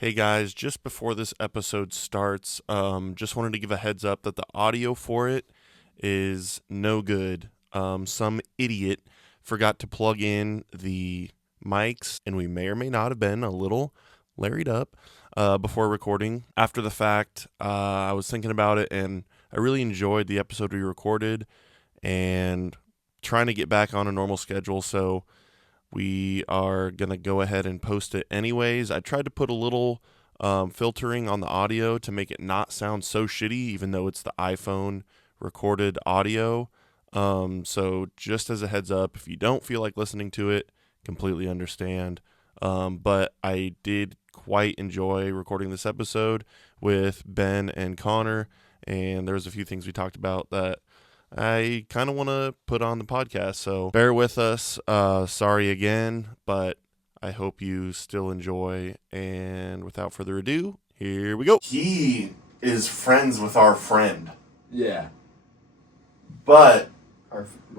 Hey guys, just before this episode starts, just wanted to give a heads up that the audio for it is no good. Some idiot forgot to plug in the mics, and we may or may not have been a little larried up before recording. After the fact, I was thinking about it, and I really enjoyed the episode we recorded, and trying to get back on a normal schedule, so we are going to go ahead and post it anyways. I tried to put a little filtering on the audio to make it not sound so shitty, even though it's the iPhone recorded audio. So just as a heads up, if you don't feel like listening to it, completely understand. But I did quite enjoy recording this episode with Ben and Koner, and there was a few things we talked about that I kind of want to put on the podcast, so bear with us. Sorry again, but I hope you still enjoy, and without further ado, here we go. He is friends with our friend. Yeah. But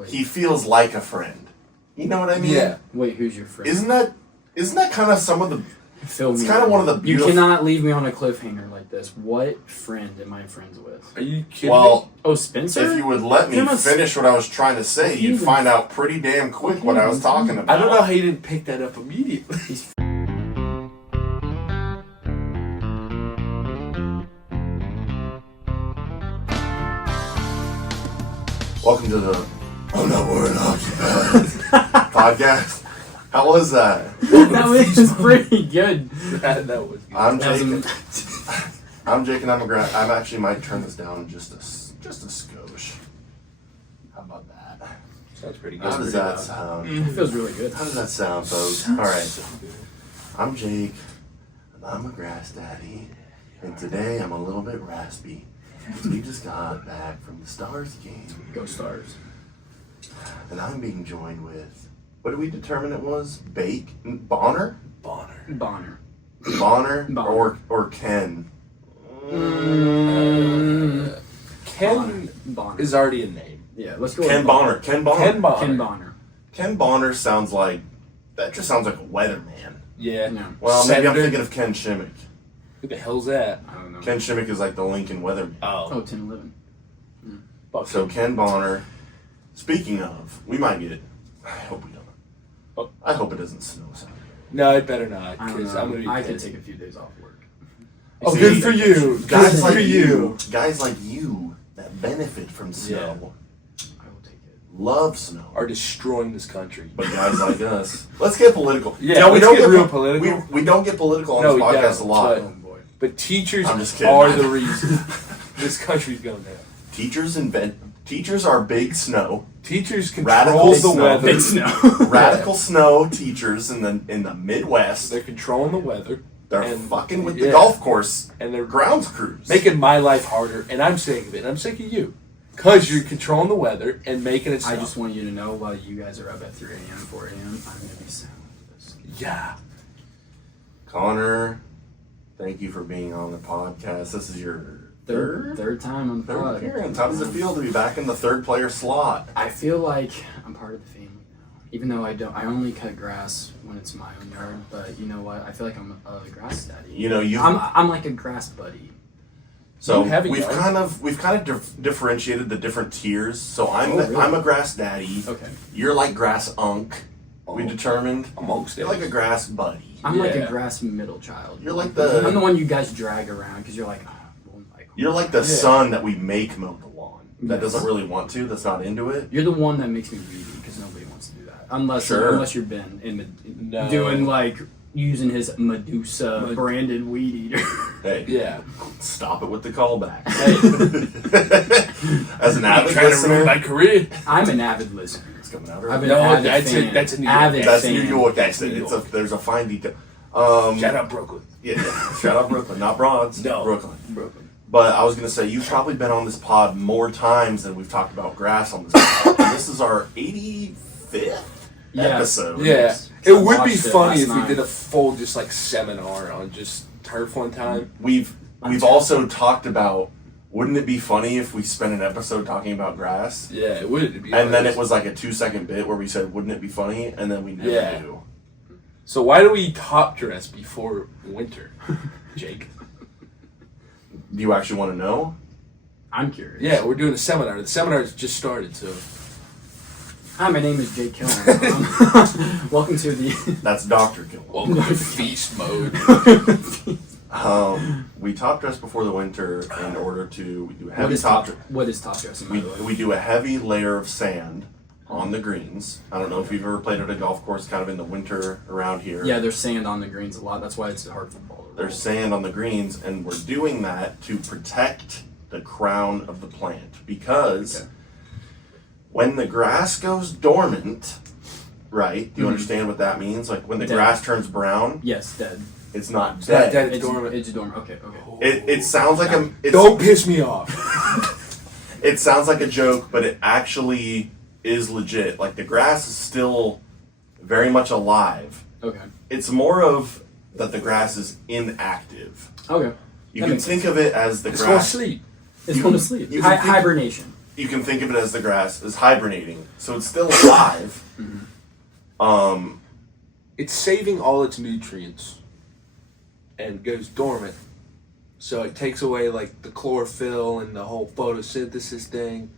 he feels like a friend. You know what I mean? Yeah. Wait, who's your friend? Isn't that kind of some of the... Fill it's me kind of in. one of the beautiful... You cannot leave me on a cliffhanger like this. What friend am I friends with? Are you kidding Well, me? Oh, Spencer? if you would let me finish what I was trying to say, you'd find out pretty damn quick what I was talking about. I don't know how you didn't pick that up immediately. Welcome to the I'm Not Worried Occupied podcast. How was that? That was pretty good. that was good. I'm Jake. I'm Jake, and I actually might turn this down just a skosh. How about that? Sounds pretty good. How does that sound? It feels really good. How does that sound, folks? All right. I'm Jake, and I'm a grass daddy, and today I'm a little bit raspy. We just got back from the Stars game. Go Stars. And I'm being joined with, what did we determine it was? Bonner? Bonner. Or Ken? Ken Bonner. is already a name. Yeah, let's go Ken with Bonner. Ken Bonner. Ken Bonner. Ken Bonner sounds like, that just sounds like a weatherman. Yeah. No. Well, maybe I'm Senator? thinking of Ken Shimmick. Who the hell's that? I don't know. Ken Shimmick is like the Lincoln weather. Oh, 10-11. So Ken Bonner. Speaking of, we might get it. I hope we don't. Oh. I hope it doesn't snow. No, it better not, I don't because know. I'm going to be I could pissed. take a few days off work. Oh, See, good for you. Guys Good like for you. Guys like you that benefit from snow, I will take it. love snow, Are destroying this country. but guys like us, let's get political. Yeah, we let's don't get real po- political. We don't get political on No, this we podcast don't, a lot. Oh, boy. But teachers I'm just kidding. are the reason this country's going down. Teachers are big snow. Teachers Radical control the snow. weather. Big snow. Radical snow teachers in the Midwest. They're controlling the weather. They're and- fucking with the yeah. golf course And they're grounds crews. making my life harder, and I'm sick of it. And I'm sick of you. Because you're controlling the weather and making it I snow. just want you to know while you guys are up at 3 a.m., 4 a.m., I'm going to be sound with this. Yeah. Connor, thank you for being on the podcast. This is your Third time on the third pod. appearance. How does it feel to be back in the third player slot? I feel like I'm part of the family now. Even though I only cut grass when it's my own yard, but you know what? I feel like I'm a grass daddy. You know, I'm like a grass buddy. so You have a we've yard? kind of differentiated the different tiers. So Really? I'm a grass daddy. Okay. You're like grass unk. We determined. Amongst You're like a grass buddy. I'm like a Yeah. grass middle child. You're like I'm the the one you guys drag around because you're like, you're like the Yeah. son that we make mow the lawn. That Yes. doesn't really want to. That's not into it. You're the one that makes me weedy because nobody wants to do that. Unless you're Ben and No. doing like using his Medusa branded weed eater. Hey, Yeah. stop it with the callback. Hey. As an avid trying to listener, ruin my career. I'm an avid listener. it's coming out. I've been No, an avid that's fan. it. That's a New York. Avid That's fan. New York That's accent. New York. There's a fine detail. Shout out Brooklyn. Yeah, shout out Brooklyn, not Bronx. No. Brooklyn. Brooklyn. But I was gonna say you've probably been on this pod more times than we've talked about grass on this pod. And this is our 85th episode. Yeah. I It would be watched it funny last if we night. did a full just like seminar on just turf one time. We've also talked about. Wouldn't it be funny if we spent an episode talking about grass? Yeah, it would. It'd be And then it hilarious. was like a 2-second bit where we said, "Wouldn't it be funny?" And then we never Yeah. do. So why do we top dress before winter, Jake? Do you actually want to know? I'm curious. Yeah, we're doing a seminar. The seminar's just started, so... Hi, my name is Jake Killen. Welcome to the... That's Dr. Kill. Welcome to feast mode. We top dress before the winter in order to we do a heavy What is top dressing, by the way? we do a heavy layer of sand on the greens. I don't know if you've ever played at a golf course kind of in the winter around here. Yeah, there's sand on the greens a lot. That's why it's hard for the ball to roll. There's sand on the greens, and we're doing that to protect the crown of the plant because when the grass goes dormant, right? Do you understand what that means? Like when the grass turns brown, Yes, dead. it's not Not dead. dead, it's dormant. It's dormant. Okay. It sounds like Don't piss me off. it sounds like a joke, but it actually is legit. Like the grass is still very much alive. Okay. It's more of that the grass is inactive. Okay. You That can makes think sense. of it as the It's going to grass. sleep. It's going to sleep. you can think- Hibernation. You can think of it as the grass is hibernating, so it's still alive. It's saving all its nutrients and goes dormant. So it takes away like the chlorophyll and the whole photosynthesis thing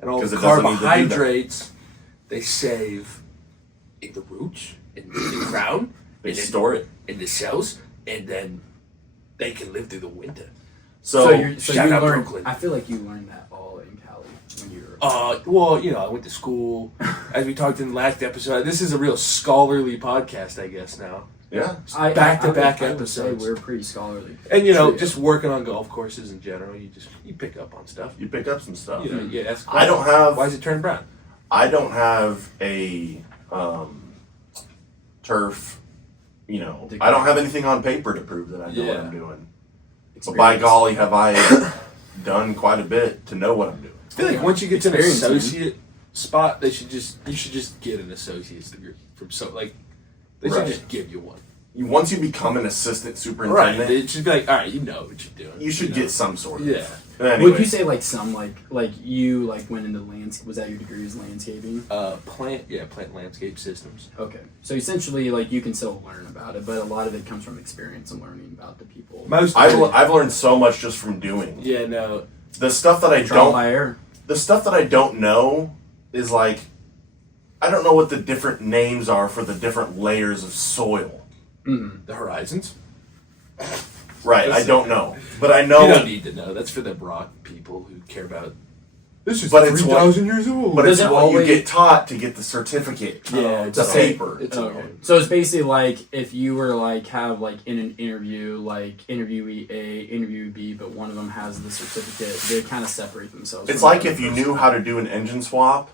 and all 'Cause the it doesn't need to do that. carbohydrates they save in the roots, in the ground, They and store it. in the cells, and then they can live through the winter. So you shout out learned. Brooklyn. I feel like you learned that all in Cali when you were. Well, you know, I went to school. As we talked in the last episode, this is a real scholarly podcast, I guess, now. Yeah. Back-to-back I would say episodes. we're pretty scholarly. And, you know, True. just working on golf courses in general, you pick up on stuff. You pick up some stuff. You know, yeah, that's I don't have Why is it turned brown? I don't have a turf, you know, I don't have anything on paper to prove that I know what Yeah. I'm doing. But by golly, have I done quite a bit to know what I'm doing. I feel like once you get to an Experience, man. associate spot, you should just get an associate's degree from they should Right. just give you one. Once you become an assistant Right. superintendent, It should be like, all right, you know what you're doing. you should get some sort of. Yeah. Anyway, Would you say like some like you like went into was that your degree is landscaping? Plant landscape systems. Okay, so essentially like you can still learn about it, but a lot of it comes from experience and learning about the people. Most of I've learned so much just from doing. Yeah, no. The stuff that I Trial by error. the stuff that I don't know is like, I don't know what the different names are for the different layers of soil. The horizons. Right, I That's don't okay. know. But I You know. don't need to know. That's for the rock people who care about. This is But it's what- 3,000 years old. But it's Does it what you always- get taught to get the certificate. Yeah, the it's paper. It's Okay. So it's basically like if you were like have like in an interview like interviewee A, interviewee B, but one of them has the certificate, they kind of separate themselves. It's from like the if other you person. knew how to do an engine swap,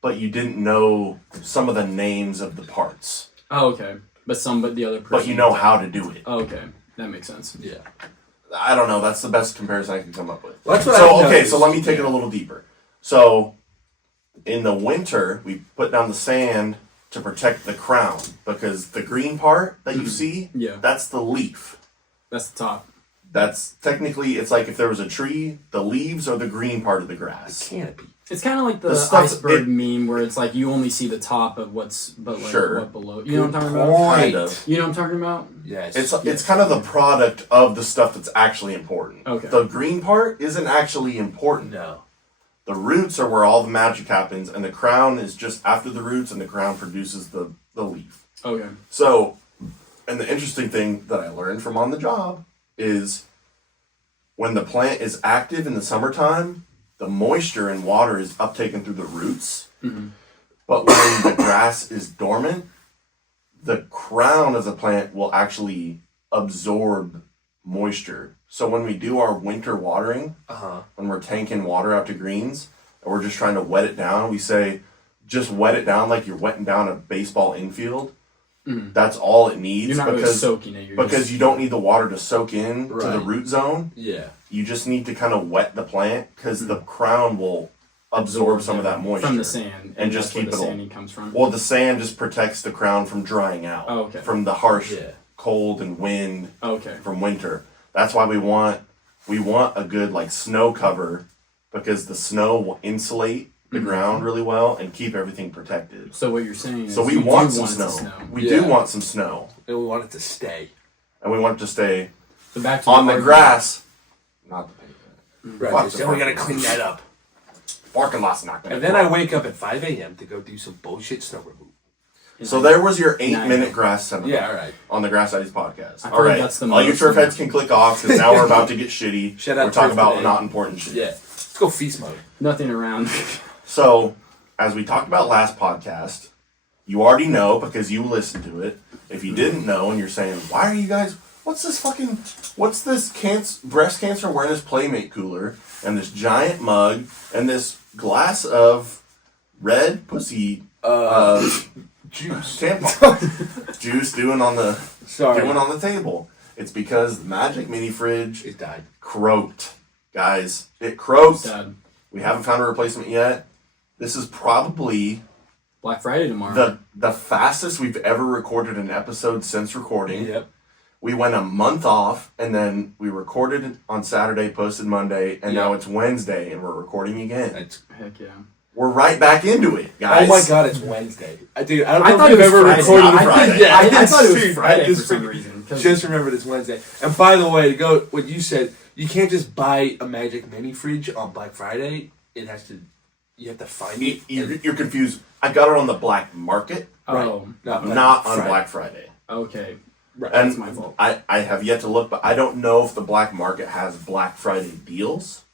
but you didn't know some of the names of the parts. Oh, okay. But the other person. But you know how to do it. Oh, okay, that makes sense. Yeah. I don't know. That's the best comparison I can come up with. Well, that's what So I've okay, noticed. so let me take it a little deeper. So in the winter, we put down the sand to protect the crown because the green part that you see, Yeah. that's the leaf. That's the top. That's technically, it's like if there was a tree, the leaves are the green part of the grass. Canopy. It's kind of like the, The stuff- iceberg meme where it's like you only see the top of what's, but like Sure. what below. You know what I'm talking about? Point. Kind of. You know what I'm talking about? Yes. It's kind of the product of the stuff that's actually important. Okay. The green part isn't actually important. No. The roots are where all the magic happens, and the crown is just after the roots, and the crown produces the leaf. Okay. So, and the interesting thing that I learned from on the job is when the plant is active in the summertime, the moisture and water is uptaken through the roots. But when the grass is dormant, the crown of the plant will actually absorb moisture. So when we do our winter watering, when we're tanking water out to greens, and we're just trying to wet it down, we say, just wet it down like you're wetting down a baseball infield. That's all it needs. You're not really soaking it. Because you don't need the water to soak in to the Right. root zone. Yeah. You just need to kind of wet the plant because the crown will absorb some of that moisture. from the sand, and just that's where keep the it sanding comes from. Well, the sand just protects the crown from drying out. Oh, okay. From the harsh Yeah. cold and wind Okay. from winter. That's why we want a good like snow cover because the snow will insulate the ground really well and keep everything protected. So what you're saying is So we you want do some want it to snow. We Yeah. do want some snow. And we want it to stay. And we want it to stay So back to on the argument. grass, not the pavement. Right. Fuck 'cause the then we gotta parking clean lots. that up. Parking lot's not gonna And then I wake up at 5 a.m. to go do some bullshit snow removal. So there was your 8 Nine. minute grass seminar. Yeah, all right. On the Grass Daddies podcast. I feel All like right. that's the All you most turf heads can click off because now we're about to get shitty. Shout out We're talking Turf about today. not important shit. Yeah. Let's go feast mode. Nothing around. So, as we talked about last podcast, you already know because you listened to it. If you didn't know and you're saying, why are you guys, what's this breast cancer awareness Playmate cooler and this giant mug and this glass of red pussy Juice. tampon juice doing on the table? It's because the Magic Mini Fridge It died. croaked. Guys, it croaked. Dad. We haven't found a replacement yet. This is probably Black Friday tomorrow. the fastest we've ever recorded an episode since recording. Yep. We went a month off, and then we recorded on Saturday, posted Monday, and now it's Wednesday, and we're recording again. That's, Heck yeah. We're right back into it, oh guys. my god, it's Wednesday. Dude, I don't know thought if it you've was ever Friday. recorded Not a Friday. Yeah, I thought it was dude, Friday I just for some reason. 'cause- Just remembered it's Wednesday. And by the way, to go what you said, you can't just buy a Magic Mini Fridge on Black Friday. You have to find it. You're confused. I got it on the black market, Oh, Not not on Friday. Black Friday. okay. Right. And That's my fault. I have yet to look, but I don't know if the black market has Black Friday deals.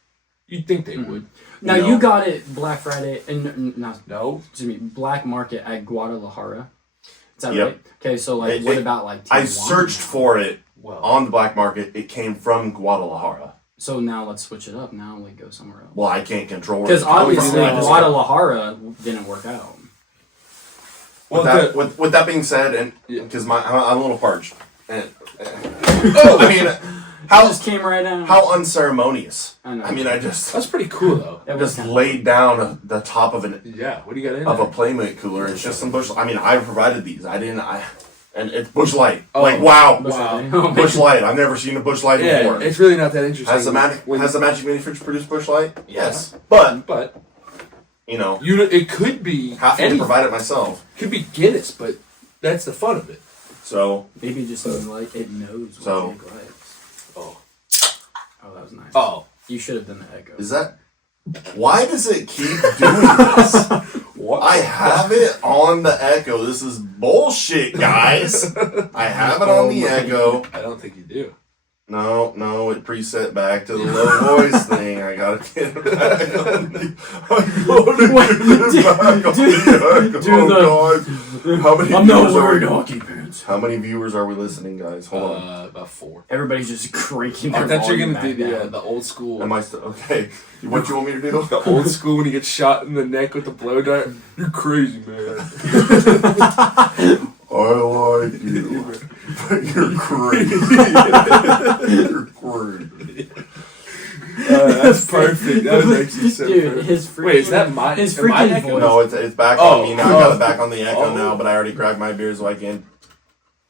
You'd think they would. Now No. you got it Black Friday and not No. excuse me, Black Market at Guadalajara. Is that Yep. right? Okay, so like what about like I Tijuana? searched for it Well, on the black market. It came from Guadalajara. So now let's switch it up. Now we go somewhere else. Well, I can't control where Because it's coming obviously from. Guadalajara didn't work out. With that being said, and Yeah. because I'm a little parched, and oh, I mean, It how just came right out. how unceremonious. I know. I mean, I just that's pretty cool though. That was just kinda- laid down the top of Yeah. What do you got in a there? Playmate cooler. It's just some Bush. I mean, I provided these. And it's Bush Light. Oh. Like wow, Wow. Bush Light. I've never seen a Bush Light Yeah, before. it's really not that interesting. Has the When- Magic Mini Fridge produced Bush Light? Yes, but But it could be have to any- provide it myself. Could be Guinness, but that's the fun of it. So Maybe it just means like it knows what So- Jake likes. Oh. Oh, that was nice. Oh. You should have done the echo. is that? Why does it keep doing this? What? I have it on the Echo. This is bullshit, guys. I have it on the Echo. I don't think you do. No, it preset back to the low voice thing. I gotta get it back on the God. How many I'm not viewers are wearing we- hockey pants. How many viewers are we listening, guys? Hold on. About 4. Everybody's just cranking I their thought you were volume gonna do back the old school. Am I still okay? What you want me to do? The old school when you get shot in the neck with the blow dart. You're crazy, man. I like you, but you're crazy. You're crazy. That's perfect. That was actually so Dude, perfect. his freaking, Wait, is that my his am I freaking echoing? voice? No, it's back Oh, on me now. I got oh. it back on the Echo Oh. now, but I already cracked my beer, so I can.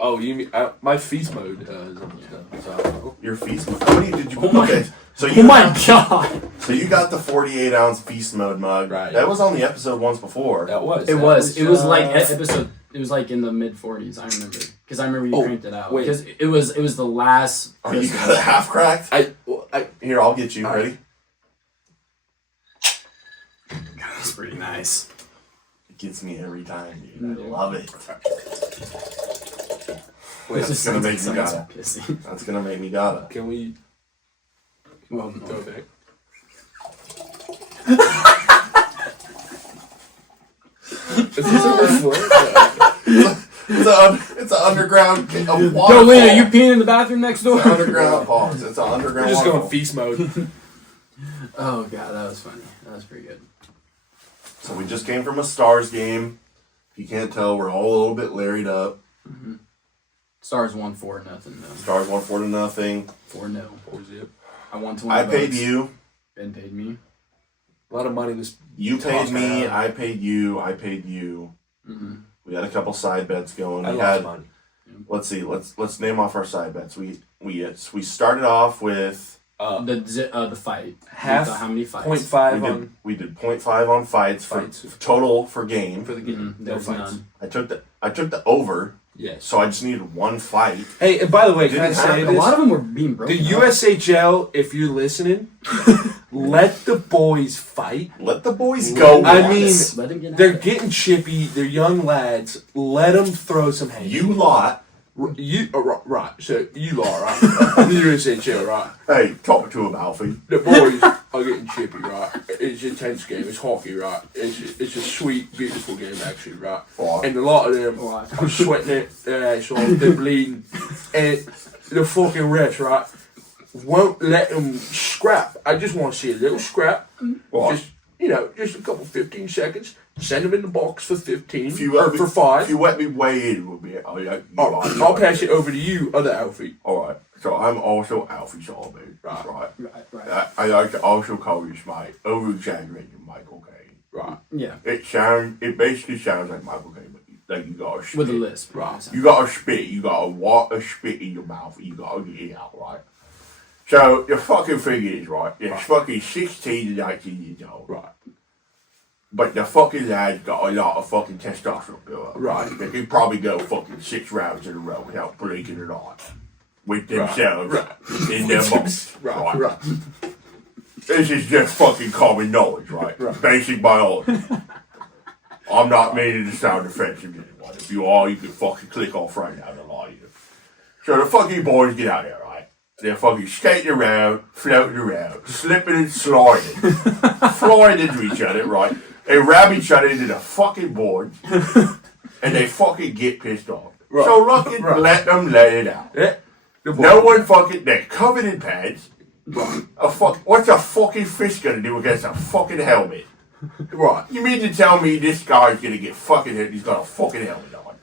Oh, you mean my feast mode is almost done. So I don't know. Your feast mode. How many did you? Oh my- okay, so Oh you my got, god! so you got the 48-ounce feast mode mug. Right. That was on the episode once before. That was. It was like uh, episode. It was like in the mid 40s. I remember because I remember you Oh, cranked it out wait. because it was the last. Oh, you got it half cracked. I Here, I'll get you. All Ready? That's pretty nice. It gets me every time, dude. I love it. wait. It just gonna sounds make like me someone's gotta. pissing. That's gonna make me gotta. Can we Well, go back? Is this on the floor? It's an underground waterfall. Yo, Lena, you peeing in the bathroom next door? It's an underground pause. It's an underground. We're just going waterfall. feast mode. Oh god, that was funny. That was pretty good. So we just came from a Stars game. If you can't tell, we're all a little bit larried up. Stars won 4-0 though. Stars won 4-0. 4-0. What was it? I won 20 I paid bucks. you. Ben paid me. A lot of money was. You paid Tossed me. around. I paid you. I paid you. Mm-hmm. We had a couple side bets going. I We lost had. money. Let's see. Let's name off our side bets. We started off with The fight. Half. How many fights? 0.5 on We did 0.5 on fights total for game. for the game. No There's fights. none. I took the over. Yes. So I just needed one fight. Hey, and by the way, can I Didn't say happen. A this? lot of them were being broken. The up. USHL, if you're listening, let the boys fight. Let the boys go. I mean, Let them get they're at it. getting chippy. They're young lads. Let them throw some hands. You lot. Right. So you lot, right? The USHL, right? Hey, talk to him, Alfie. The boys are getting chippy, right? It's an intense game. It's hockey, right? It's a sweet, beautiful game, actually, right? Right. And a lot of them Right. are sweating it, their ass off, they're bleeding, and the fucking refs, right, won't let them scrap. I just want to see a little scrap. Right. Just a couple 15 seconds. Send them in the box for 15 If you or let me, for 5. If you let me weigh in a bit, I'll pass it over to you, other Alfie. Alright, so I'm also Alfie Solomon. Right. Right. I like to also call you my over-exaggerated Michael Caine. Right. Yeah. It basically sounds like Michael Caine, but like you got to spit. With a lisp. Right. You got to spit, you got to walk a spit in your mouth, you got to get it out, right? So the fucking thing is, right, it's fucking 16 to 19 years old. Right. But the fucking lads got a lot of fucking testosterone built up. Right. They could probably go fucking 6 rounds in a row without blinking it on. With themselves in their box. Right. This is just fucking common knowledge, right? Basic biology. I'm not meaning to sound offensive to anyone. If you are, you can fucking click off right now and lie to you. So the fucking boys get out there, right? They're fucking skating around, floating around, slipping and sliding, flying into each other, right? They ram each other into the fucking board, and they fucking get pissed off. Right. So let them let it out. Yeah. No one fucking, they're covered in pads. Right. What's a fucking fish gonna do against a fucking helmet? Right. You mean to tell me this guy's gonna get fucking hit? He's got a fucking helmet on.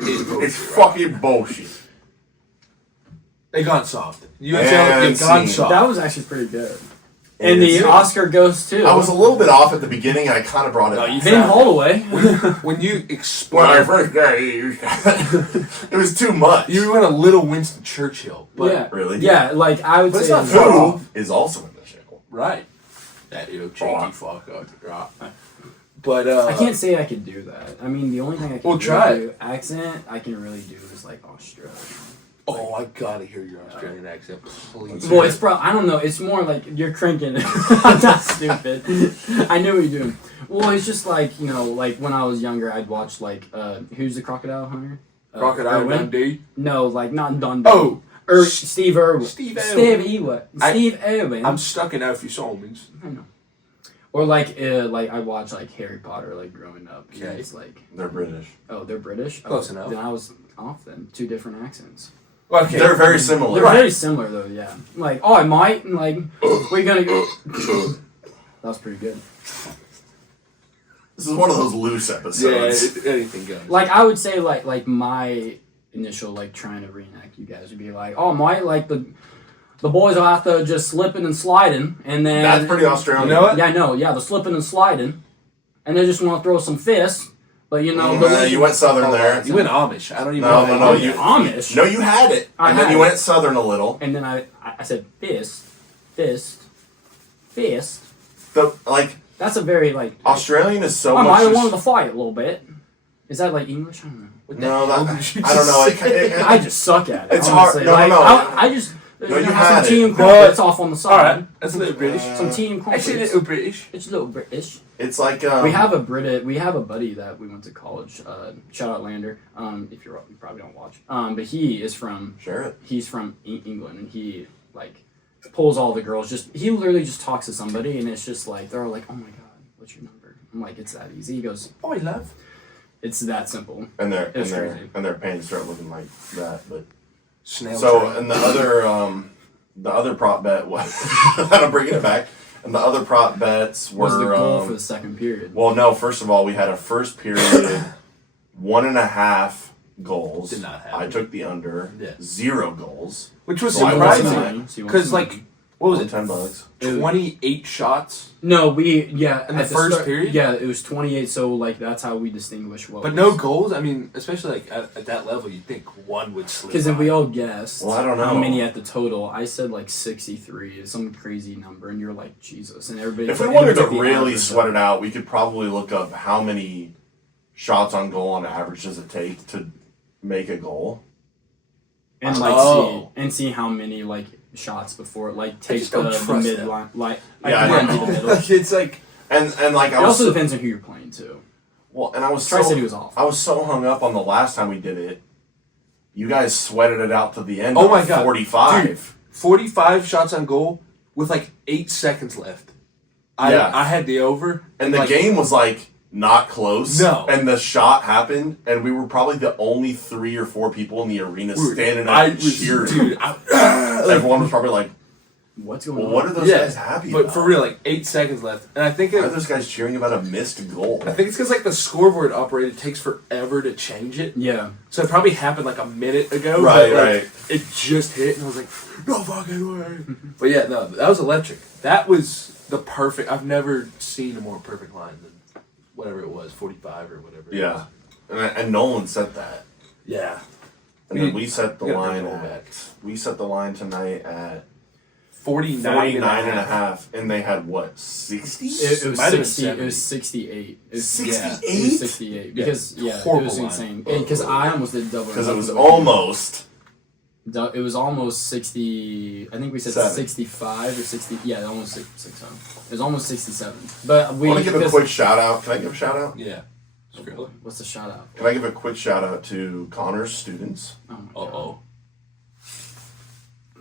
It's fucking bullshit. They gone soft. They And gone scene. soft. That was actually pretty good. And the Oscar goes to I was a little bit off at the beginning, and I kind of brought it. you back. Ben Holloway. when you When I explained, first it was too much. you went a little Winston Churchill. But, Yeah. Really? Yeah, like I would But it's say. not Who is also in the show. Right. That cheeky Right. fucker. Right. But I can't say I could do that. I mean, the only thing I can Well, try do accent I can really do is like Australian. Oh, I gotta hear your Australian accent, please. Well, it's I don't know. It's more like you're cranking it. I'm not stupid. I know what you're doing. Well, it's just like like when I was younger, I'd watch like who's the crocodile hunter? Crocodile Irwin? Dundee. No, like not Dundee. Oh, Steve Irwin. Steve Irwin. Steve Irwin. I'm stuck in Alfie Solomons. I know. Or like I watch like Harry Potter like growing up. Okay. And it's like They're British. oh they're British. Close Oh, enough. Then I was off then. 2 different accents. Okay. They're very similar. They're very similar though. Yeah. Like oh I might and like we're gonna go. That was pretty good. This is one of those loose Yeah, episodes. anything goes. Like I would say like my initial like trying to reenact you guys would be like oh my like the boys are out there just slipping and sliding and then That's pretty Australian. You know what? Yeah, I know. Yeah, the slipping and sliding, and they just want to throw some fists. But the You went southern there. You went Amish. I don't even No, know. no, you Amish. No, you had it. I And then had you it. went southern a little. And then I said fist. Like, That's a very like. Australian is so I much. might have just- wanted to fight a little bit. Is that like English? I don't know. No, hell that, did you I don't know. just say? I just suck at it. It's hard- honestly. no, like, no. I just No, you have had some tea it. and crumpets off on the side. Alright, that's a little British. Some tea and crumpets. Actually, a little British. It's a little British. It's like We have a buddy that we went to college. Shout out Lander. If you probably don't watch. But he is from. Share it. He's from England, and he like pulls all the girls. He literally just talks to somebody, and it's just like they're all like, "Oh my god, what's your number?" I'm like, "It's that easy." He goes, Oh, I love. "It's that simple." And their It's crazy. pants start looking like that, but Snail so train. and the other prop bet was I'm bringing it back. And the other prop bets were Was the goal for the second period? well, no. First of all, we had a first period 1.5 goals. Did not happen. I took the under. Yeah. 0 goals. Which was So I wasn't surprising. lying. So you want Because, some like, money? What was it? $10. 28 shots? No, in the first period? Yeah, it was 28. So like that's how we distinguish what. But no goals? I mean, especially like at that level, you'd think one would slip. Because if we all guessed, Well, I don't know how many at the total. I said like 63, some crazy number, and you're like Jesus, and everybody. If we wanted to really sweat it out, we could probably look up how many shots on goal on average does it take to make a goal, and like see how many like shots before it like take the midline like yeah, the middle. It's like and like it also depends on who you're playing too. Well, and I was Tri-City was awful. I was so hung up on the last time we did it. You guys sweated it out to the end. Oh my God. 45. Dude, 45 shots on goal with like 8 seconds left. I had the over. And the game was like not close. No. And the shot happened, and we were probably the only 3 or 4 people in the arena standing up and cheering. Dude, everyone was probably like, what's going on? What are those guys happy about? But for real, like 8 seconds left. And I think why are those guys cheering about a missed goal? I think it's because like the scoreboard operator takes forever to change it. Yeah. So it probably happened like a minute ago. Right, but, like, right. It just hit, and I was like, no fucking way. But yeah, no, that was electric. That was the perfect. I've never seen a more perfect line than whatever it was, 45 or whatever. Yeah. And Nolan set that. Yeah. And then we set the we gotta line bring it all at, back. we set the line tonight at 49 and a half, and they had what, 60? It was Might have been 60. It 70. was 68. It was 68? It was 68 because it horrible was line. insane. Because I almost did double. Because it was almost. It was almost 60. I think we said 65 or 60. Yeah, almost 60. It was almost 67. But we I want to give a quick shout out. Can I give a shout out? Yeah. What's the shout out? Can I give a quick shout out to Koner's students? Oh my God.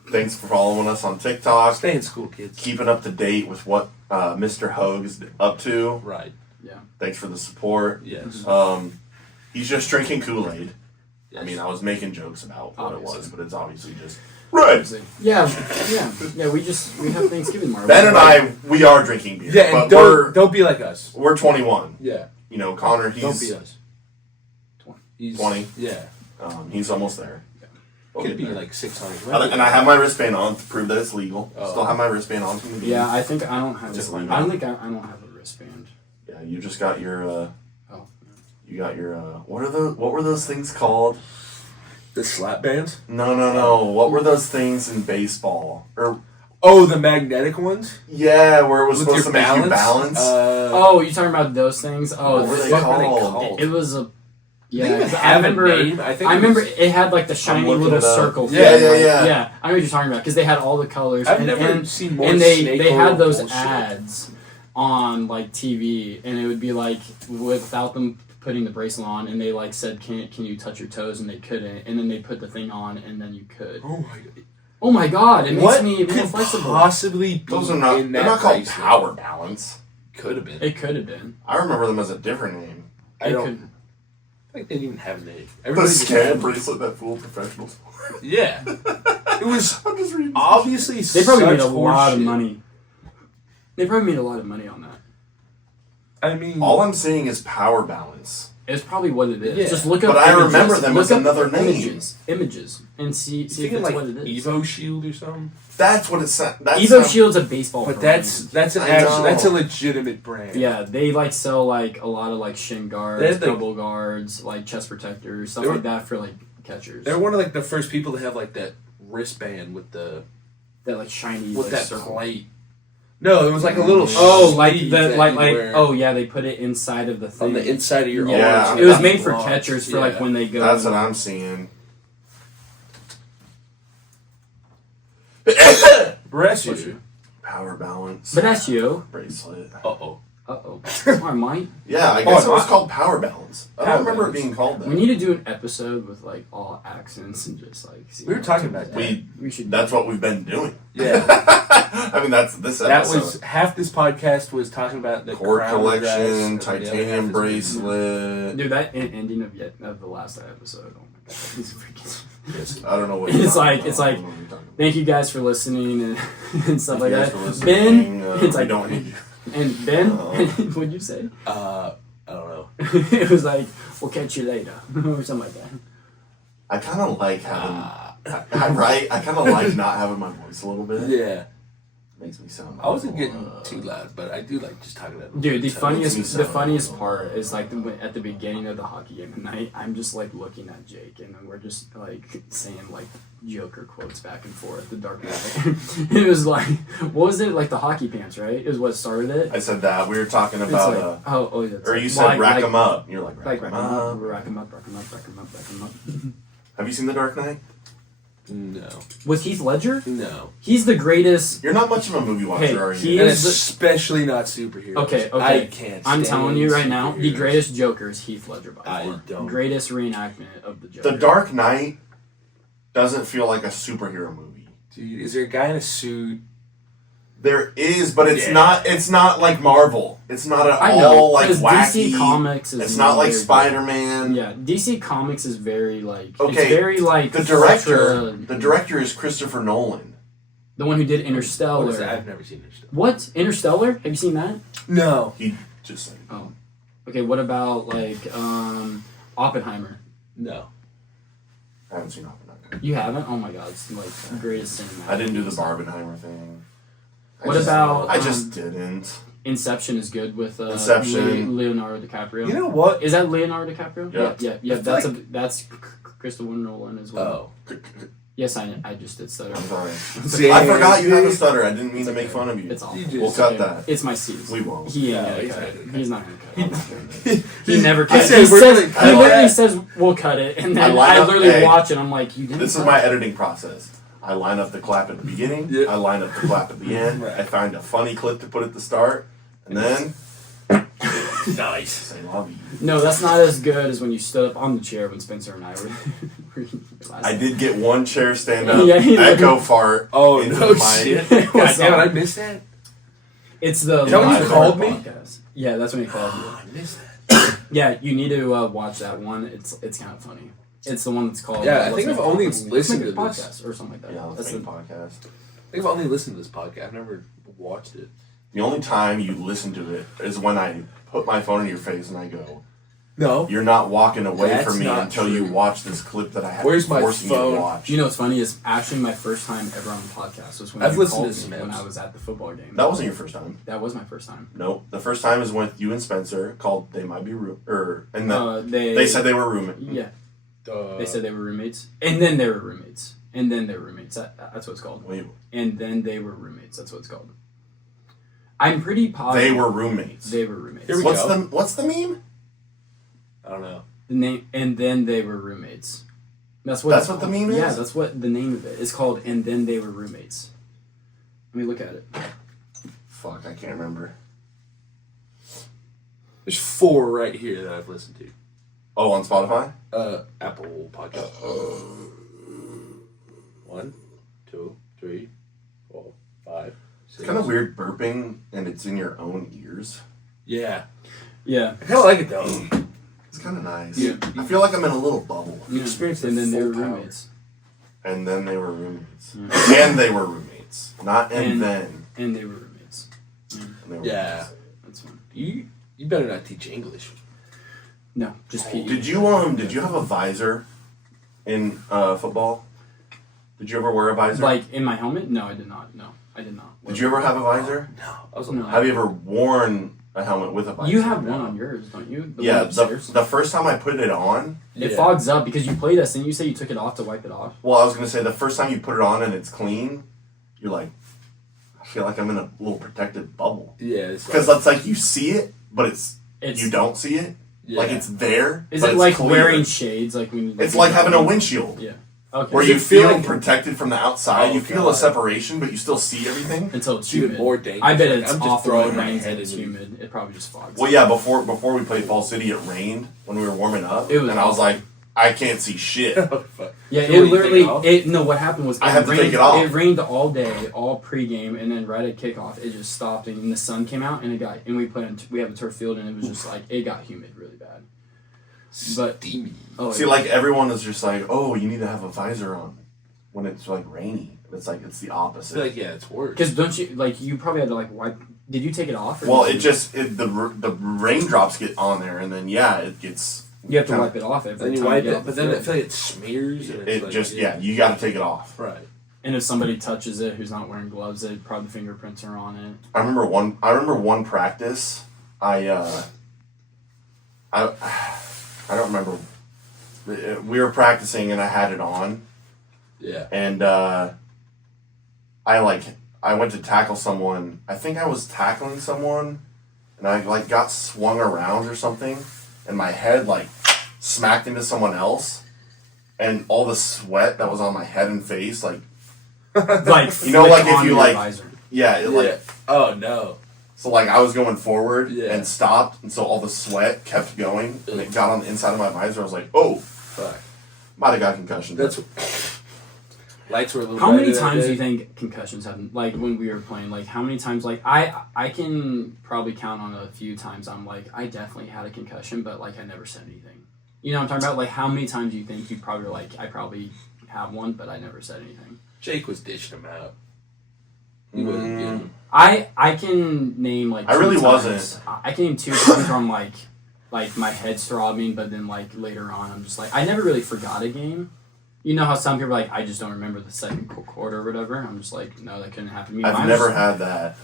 Thanks for following us on TikTok. Stay in school, kids. Keeping up to date with what Mr. Hogue is up to. Right. Yeah. Thanks for the support. Yes. He's just drinking Kool-Aid. Yes. I mean, I was making jokes about what Obviously. it was, but it's obviously just right. Yeah. We have Thanksgiving tomorrow. Ben and we are drinking beer. Yeah, but and don't be like us. we're 21. Yeah. You know, Koner, Don't he's be us. 20. 20. Yeah. He's almost there. We'll Could get be there. like 600. And I have my wristband on to prove that it's legal. Oh. Still have my wristband on from the game. Yeah, I think I don't have. Just I like don't think I don't have a wristband. Yeah, you just got your. Oh. You got your. What were those things called? The slap bands? No. What were those things in baseball? Oh, the magnetic ones? Yeah, where it was With supposed your to make you balance. You talking about those things? Oh, What were they what were they called? called? It was a. They Yeah, even 'cause have a name. I think I it remember was- it had like the shiny looking little it up. circle. Yeah, thing, yeah, like- yeah. Yeah, I know what you're talking about because they had all the colors. I've never seen more and they snake had oil those bullshit. ads on like TV, and it would be like without them putting the bracelet on, and they like said, "Can you touch your toes?" and they couldn't, and then they put the thing on, and then you could. Oh my god. Oh my god! It What makes me more could flexible. possibly be Those are not. in They're that not called bracelet? Power Balance. Could have been. It could have been. I remember them as a different name. I don't. Could. I think they didn't even have a name. The Everybody just scam had- bracelet that fooled professionals. Yeah. It was I'm just reading. obviously They probably such made a lot of horseshit. money. They probably made a lot of money on that. I mean, All I'm seeing is Power Balance. It's probably what it is. Yeah. Just look up. But I images. remember them Look as up another name. Images, and see if thinking it's like what it is. Evo Shield or something. That's what it's. Evo Shield's a baseball. But brand. that's an I actual, know. that's a legitimate brand. Yeah, they like sell like a lot of like shin They guards, had, like- double guards, like chest protectors, stuff They were- like that for like catchers. They're one of like the first people to have like that wristband with the that like shiny with like, that circle. plate. No, it was like a little Oh, like sleeve the that like you like wear oh yeah, they put it inside of the thing. on the inside of your Yeah, arms. It was Like made for gloves. catchers for like Yeah. when they go. That's what I'm seeing. Bless you. Power Balance. But that's you. bracelet. Uh-oh. Or mine. Yeah, I guess Oh, it was I- called Power Balance. I Power don't remember Balance. it being called that. We need to do an episode with like all accents and just like. See We were how talking it about turns that. out. We should. That's what we've been doing. Yeah. I mean, that's this That episode. was half this podcast was talking about the Cord crown collection, dress, and the other half titanium is- bracelet. Dude, that ending of the last episode. Oh my god, he's freaking. I don't know what. It's you're like- talking it's about. like- I don't know what you're talking about. Thank you guys for listening and stuff like Thank that. you guys for Ben, listening. it's We like don't need you. and Ben, what'd you say? I don't know. It was like, we'll catch you later, or something like that. I kind of like having. I kind of like not having my voice a little bit. Yeah. Makes me sound. I wasn't getting too loud, but I do like just talking about it. Dude, the makes me sound funniest awful. part is like at the beginning of the hockey game at night, I'm just like looking at Jake and we're just like saying like Joker quotes back and forth. The Dark Knight. It was like, what was it? Like the hockey pants, right? Is what started it. I said that we were talking It's about. like, oh yeah. Or you said rack 'em up. You're like Like rack 'em up. rack 'em up, rack 'em up, rack 'em up, rack 'em up. Have you seen The Dark Knight? No. With Heath Ledger, No. he's the greatest. You're not much of a movie watcher, Hey, are he you? And is the- especially not superheroes. Okay. I can't I'm stand telling you right now, the superheroes. greatest Joker is Heath Ledger by I far. don't. Greatest reenactment of the Joker. The Dark Knight doesn't feel like a superhero movie. Dude, is there a guy in a suit? There is, but it's Yeah. not. It's not like Marvel. It's not at I know, all like 'cause wacky. DC Comics is It's not like very- Spider-Man. Yeah, DC Comics is very like Okay, it's very like The director. ultra- The director is Christopher Nolan. the one who did Interstellar. What is that? I've never seen Interstellar. What? Interstellar? Have you seen that? No. He just said. Oh. Okay, what about like Oppenheimer? No. I haven't seen Oppenheimer. You haven't? Oh my god, it's like the greatest cinema. I didn't do the Barbenheimer thing. What about I just didn't. Inception is good with Inception. Leonardo DiCaprio. You know what? Is that Leonardo DiCaprio? Yeah. Yeah. I feel That's Christopher Nolan as well. Oh. Yes, I just did stutter. I'm sorry. See, I forgot you have a stutter. I didn't mean to make fun of you. It's awful. You just- We'll cut that. It's my C's. We won't. He ain't No, gonna he's cut not it. gonna cut He's not gonna cut it. He He never he cuts. said, He "We're says gonna cut he literally that." says we'll cut it, and then line I up- literally hey, watch it. I'm like, you didn't. This is cut my it. editing process. I line up the clap at the beginning. Yeah. I line up the clap at the end. Right. I find a funny clip to put at the start, and then Nice. say love you. No, that's not as good as when you stood up on the chair when Spencer and I were. last I time. did get one chair stand up, Yeah, he echo fart. Oh, into no the mic. shit. God What's damn it, up? I missed that. It's the. Is that when live you called me? podcast. Yeah, that's when he called you. I missed that. Yeah, you need to watch that one. It's kind of funny. It's the one that's called. Yeah, I Let's think Make I've only Let's listened Make a to this. podcast or something like that. Yeah, let's That's make a the, podcast. I think I've only listened to this podcast. I've never watched it. The only time you listen to it is when I put my phone in your face and I go, No. "You're not walking away That's from me not until true. you watch this clip that I have Where's my forcing you phone? to watch." you know what's funny is actually my first time ever on a podcast was when I've you listened called to some me when eps. I was at the football game. That wasn't your first time. That was my first time. No, the first time is with you and Spencer called "They Might Be They they said they were roommates. Yeah, they said they were roommates, and then they were roommates, and then they were roommates. That's what it's called. Wait, And then they were roommates. That's what it's called. I'm pretty positive. they were roommates. They were roommates. Here we What's go. what's the meme? I don't know. The name, and then they were roommates. That's what. That's it's what the called. meme is? Yeah, that's what the name of it is called. And then they were roommates. Let me look at it. Fuck, I can't remember. There's 4 right here that I've listened to. Oh, on Spotify? Apple Podcast. 1, 2, 3, 4, 5, 6. It's kind of weird burping and it's in your own ears. Yeah. Yeah. I kind of like it though. It's kind of nice. Yeah. I feel like I'm in a little bubble. Yeah. experienced And the then they were full power. roommates. And then they were roommates. Yeah. And they were roommates. Not and, And- then. And they were roommates. And they were Yeah. roommates. That's fine. You better not teach English. No, just PE. Did you have a visor in football? Did you ever wear a visor? Like in my helmet? No, I did not. No, I did not. Did you ever have a visor? No. I was No. Have you ever worn a helmet with a visor? You have one on yours, don't you? The Yeah, one upstairs? the first time I put it on, It fogs up because you played us and you say you took it off to wipe it off. well, I was going to say the first time you put it on and it's clean, you're like, I feel like I'm in a little protected bubble. Yeah. It's Because that's like you see it, but It's you don't see it. yeah. Like it's there. Is but it it's like clear. wearing shades? Like when you It's like having a windshield. Yeah. Okay. Where Does you it feel feel like- protected from the outside. Oh, you feel God. a separation, but you still see everything. Until it's It's even humid. more dangerous. I bet Like, it's I'm just awful throwing when it my rains head and it's in the- humid. It probably just fogs. Well, yeah, before we played Fall City, it rained when we were warming up. It was and I was awful. like, I can't see shit. Oh, fuck. Yeah, So it what, you literally. take it off? No, what happened was I had to rained, take it off. It rained all day, all pregame, and then right at kickoff, it just stopped, and then the sun came out, and we have a turf field, and it was just like it got humid really bad. But Steamy. oh, See, like everyone is just like, oh, you need to have a visor on when it's like rainy. It's like it's the I opposite. feel like, yeah, it's worse. because don't you like you probably had to like wipe? Did you take it off? Or well, did it you, just the raindrops get on there, and then it gets. you have to kinda- wipe it off every Then you time wipe get it, off but the then I field. feel like it smears. And it's It like, just you got to take it off. Right. And if somebody touches it who's not wearing gloves, probably the fingerprints are on it. I remember one practice. I don't remember. We were practicing and I had it on. Yeah. And I went to tackle someone. I think I was tackling someone, and I like got swung around or something, and my head like smacked into someone else, and all the sweat that was on my head and face like Like you know, like if on you your like visor. like Oh no. so like I was going forward Yeah. and stopped, and so all the sweat kept going, and it got on the inside of my visor. I was like, oh, Fuck. might have got concussion. That's lights were a little. How many brighter that times do day. you think concussions have, like when we were playing, like how many times, like I can probably count on a few times I'm like, I definitely had a concussion, but like I never said anything. You know what I'm talking about? Like how many times do you think you probably were like, I probably have one, but I never said anything? Jake was dishing him out. He wasn't getting him. I can name like I two really times. wasn't. I can name 2 times where I'm like my head's throbbing, but then like later on I'm just like, I never really forgot a game. You know how some people are like, I just don't remember the second quarter or whatever. I'm just like, no, that couldn't happen to me. I've Mine never was- had that.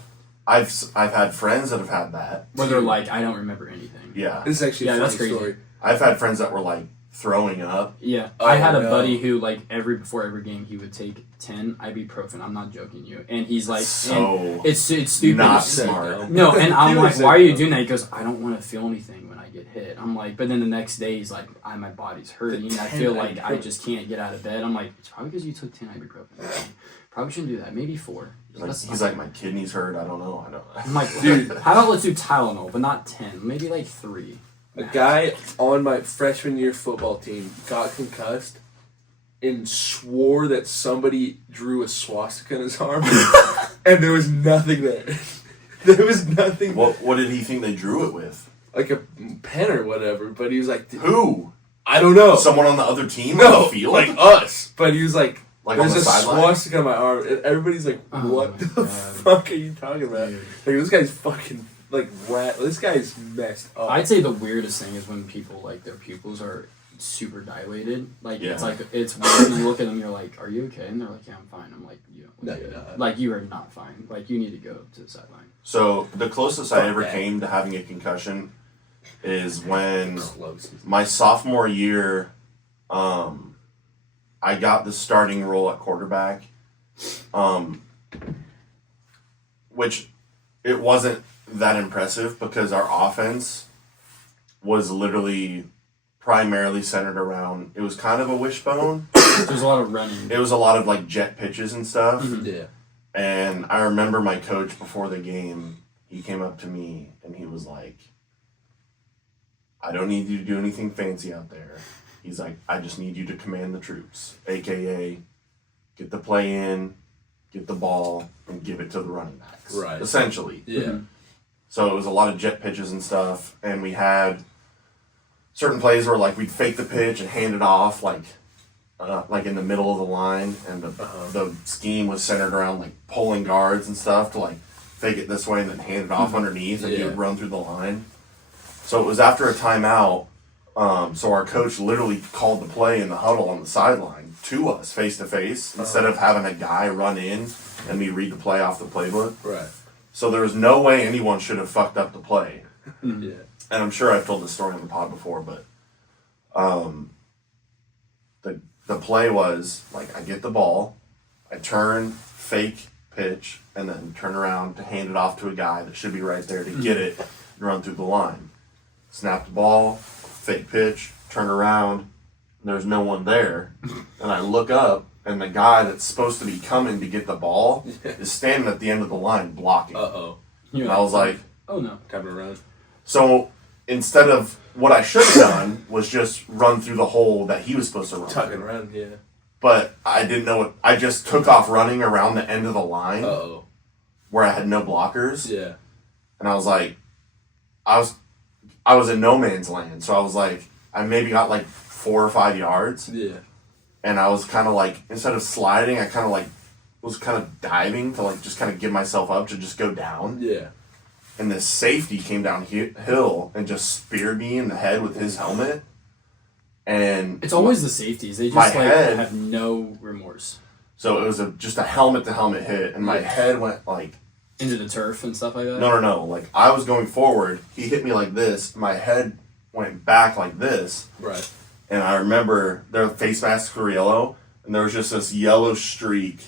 I've had friends that have had that. where they're like, I don't remember anything. Yeah, This is actually a Yeah, funny that's crazy. story. I've had friends that were like throwing up. Yeah, Oh, I had a no. buddy who like before every game he would take 10 ibuprofen. I'm not joking you, and he's like, So and it's stupid. not So smart. dumb. No, and I'm He like, was why are you so doing that? He goes, I don't want to feel anything when I get hit. I'm like, but then the next day he's like, my body's hurting. I 10 feel like I ibuprofen. just can't get out of bed. I'm like, it's probably because you took 10 ibuprofen. Probably shouldn't do that. Maybe 4. He's like, my kidneys hurt. I don't know. I'm like, Dude. dude, how about let's do Tylenol, but not 10. Maybe like 3. A guy on my freshman year football team got concussed and swore that somebody drew a swastika in his arm, and there was nothing there. There was nothing. What did he think they drew it with? Like a pen or whatever, but he was like, Who? I don't know. Someone on the other team on No, the field? like us. But he was like, Like on there's the a sideline? swastika on my arm, and everybody's like, Oh what my the God. fuck are you talking about? Dude. Like, this guy's fucking, like, rat. This guy's messed up. I'd say the weirdest thing is when people like their pupils are super dilated. Like Yeah. it's like it's weird. And you look at them, you're like, "Are you okay?" And they're like, "Yeah, I'm fine." I'm like, "You don't No, look you're good. not. Like you are not fine. Like you need to go to the sideline." So the closest I Fuck ever that. came to having a concussion is when Close. my sophomore year, I got the starting role at quarterback, which it wasn't that impressive because our offense was literally primarily centered around, it was kind of a wishbone. There's a lot of running. It was a lot of like jet pitches and stuff. Yeah. And I remember my coach before the game, he came up to me and he was like, I don't need you to do anything fancy out there. He's like, I just need you to command the troops, aka get the play in, get the ball, and give it to the running backs. Right. Essentially. Yeah. So it was a lot of jet pitches and stuff, and we had certain plays where like we'd fake the pitch and hand it off like in the middle of the line, and the scheme was centered around like pulling guards and stuff to like fake it this way and then hand it off underneath, and you Yeah. would run through the line. So it was after a timeout. So our coach literally called the play in the huddle on the sideline to us face to face instead of having a guy run in and me read the play off the playbook. Right. So there was no way anyone should have fucked up the play. Yeah. And I'm sure I've told this story on the pod before, but the play was like I get the ball, I turn, fake pitch, and then turn around to hand it off to a guy that should be right there to get it and run through the line. Snap the ball, fake pitch, turn around, and there's no one there. And I look up, and the guy that's supposed to be coming to get the ball is standing at the end of the line blocking. Uh-oh. And I was like, "Oh no!" Coming around. so instead of what I should have done was just run through the hole that he was supposed to run. Tucking through. around, yeah. But I didn't know it. I just took off running around the end of the line Uh-oh. where I had no blockers, Yeah. and I was like, I was in no man's land. So I was like, I maybe got like 4 or 5 yards, Yeah. and I was kind of like, instead of sliding, I kind of like was kind of diving to like just kind of give myself up to just go down. Yeah. And this safety came down hill and just speared me in the head with his helmet. And It's always the safeties. They just My like head- have no remorse. So it was just a helmet-to-helmet hit, and my head went like... Into the turf and stuff like that? No. Like, I was going forward. He hit me like this. My head went back like this. Right. And I remember their face masks were yellow, and there was just this yellow streak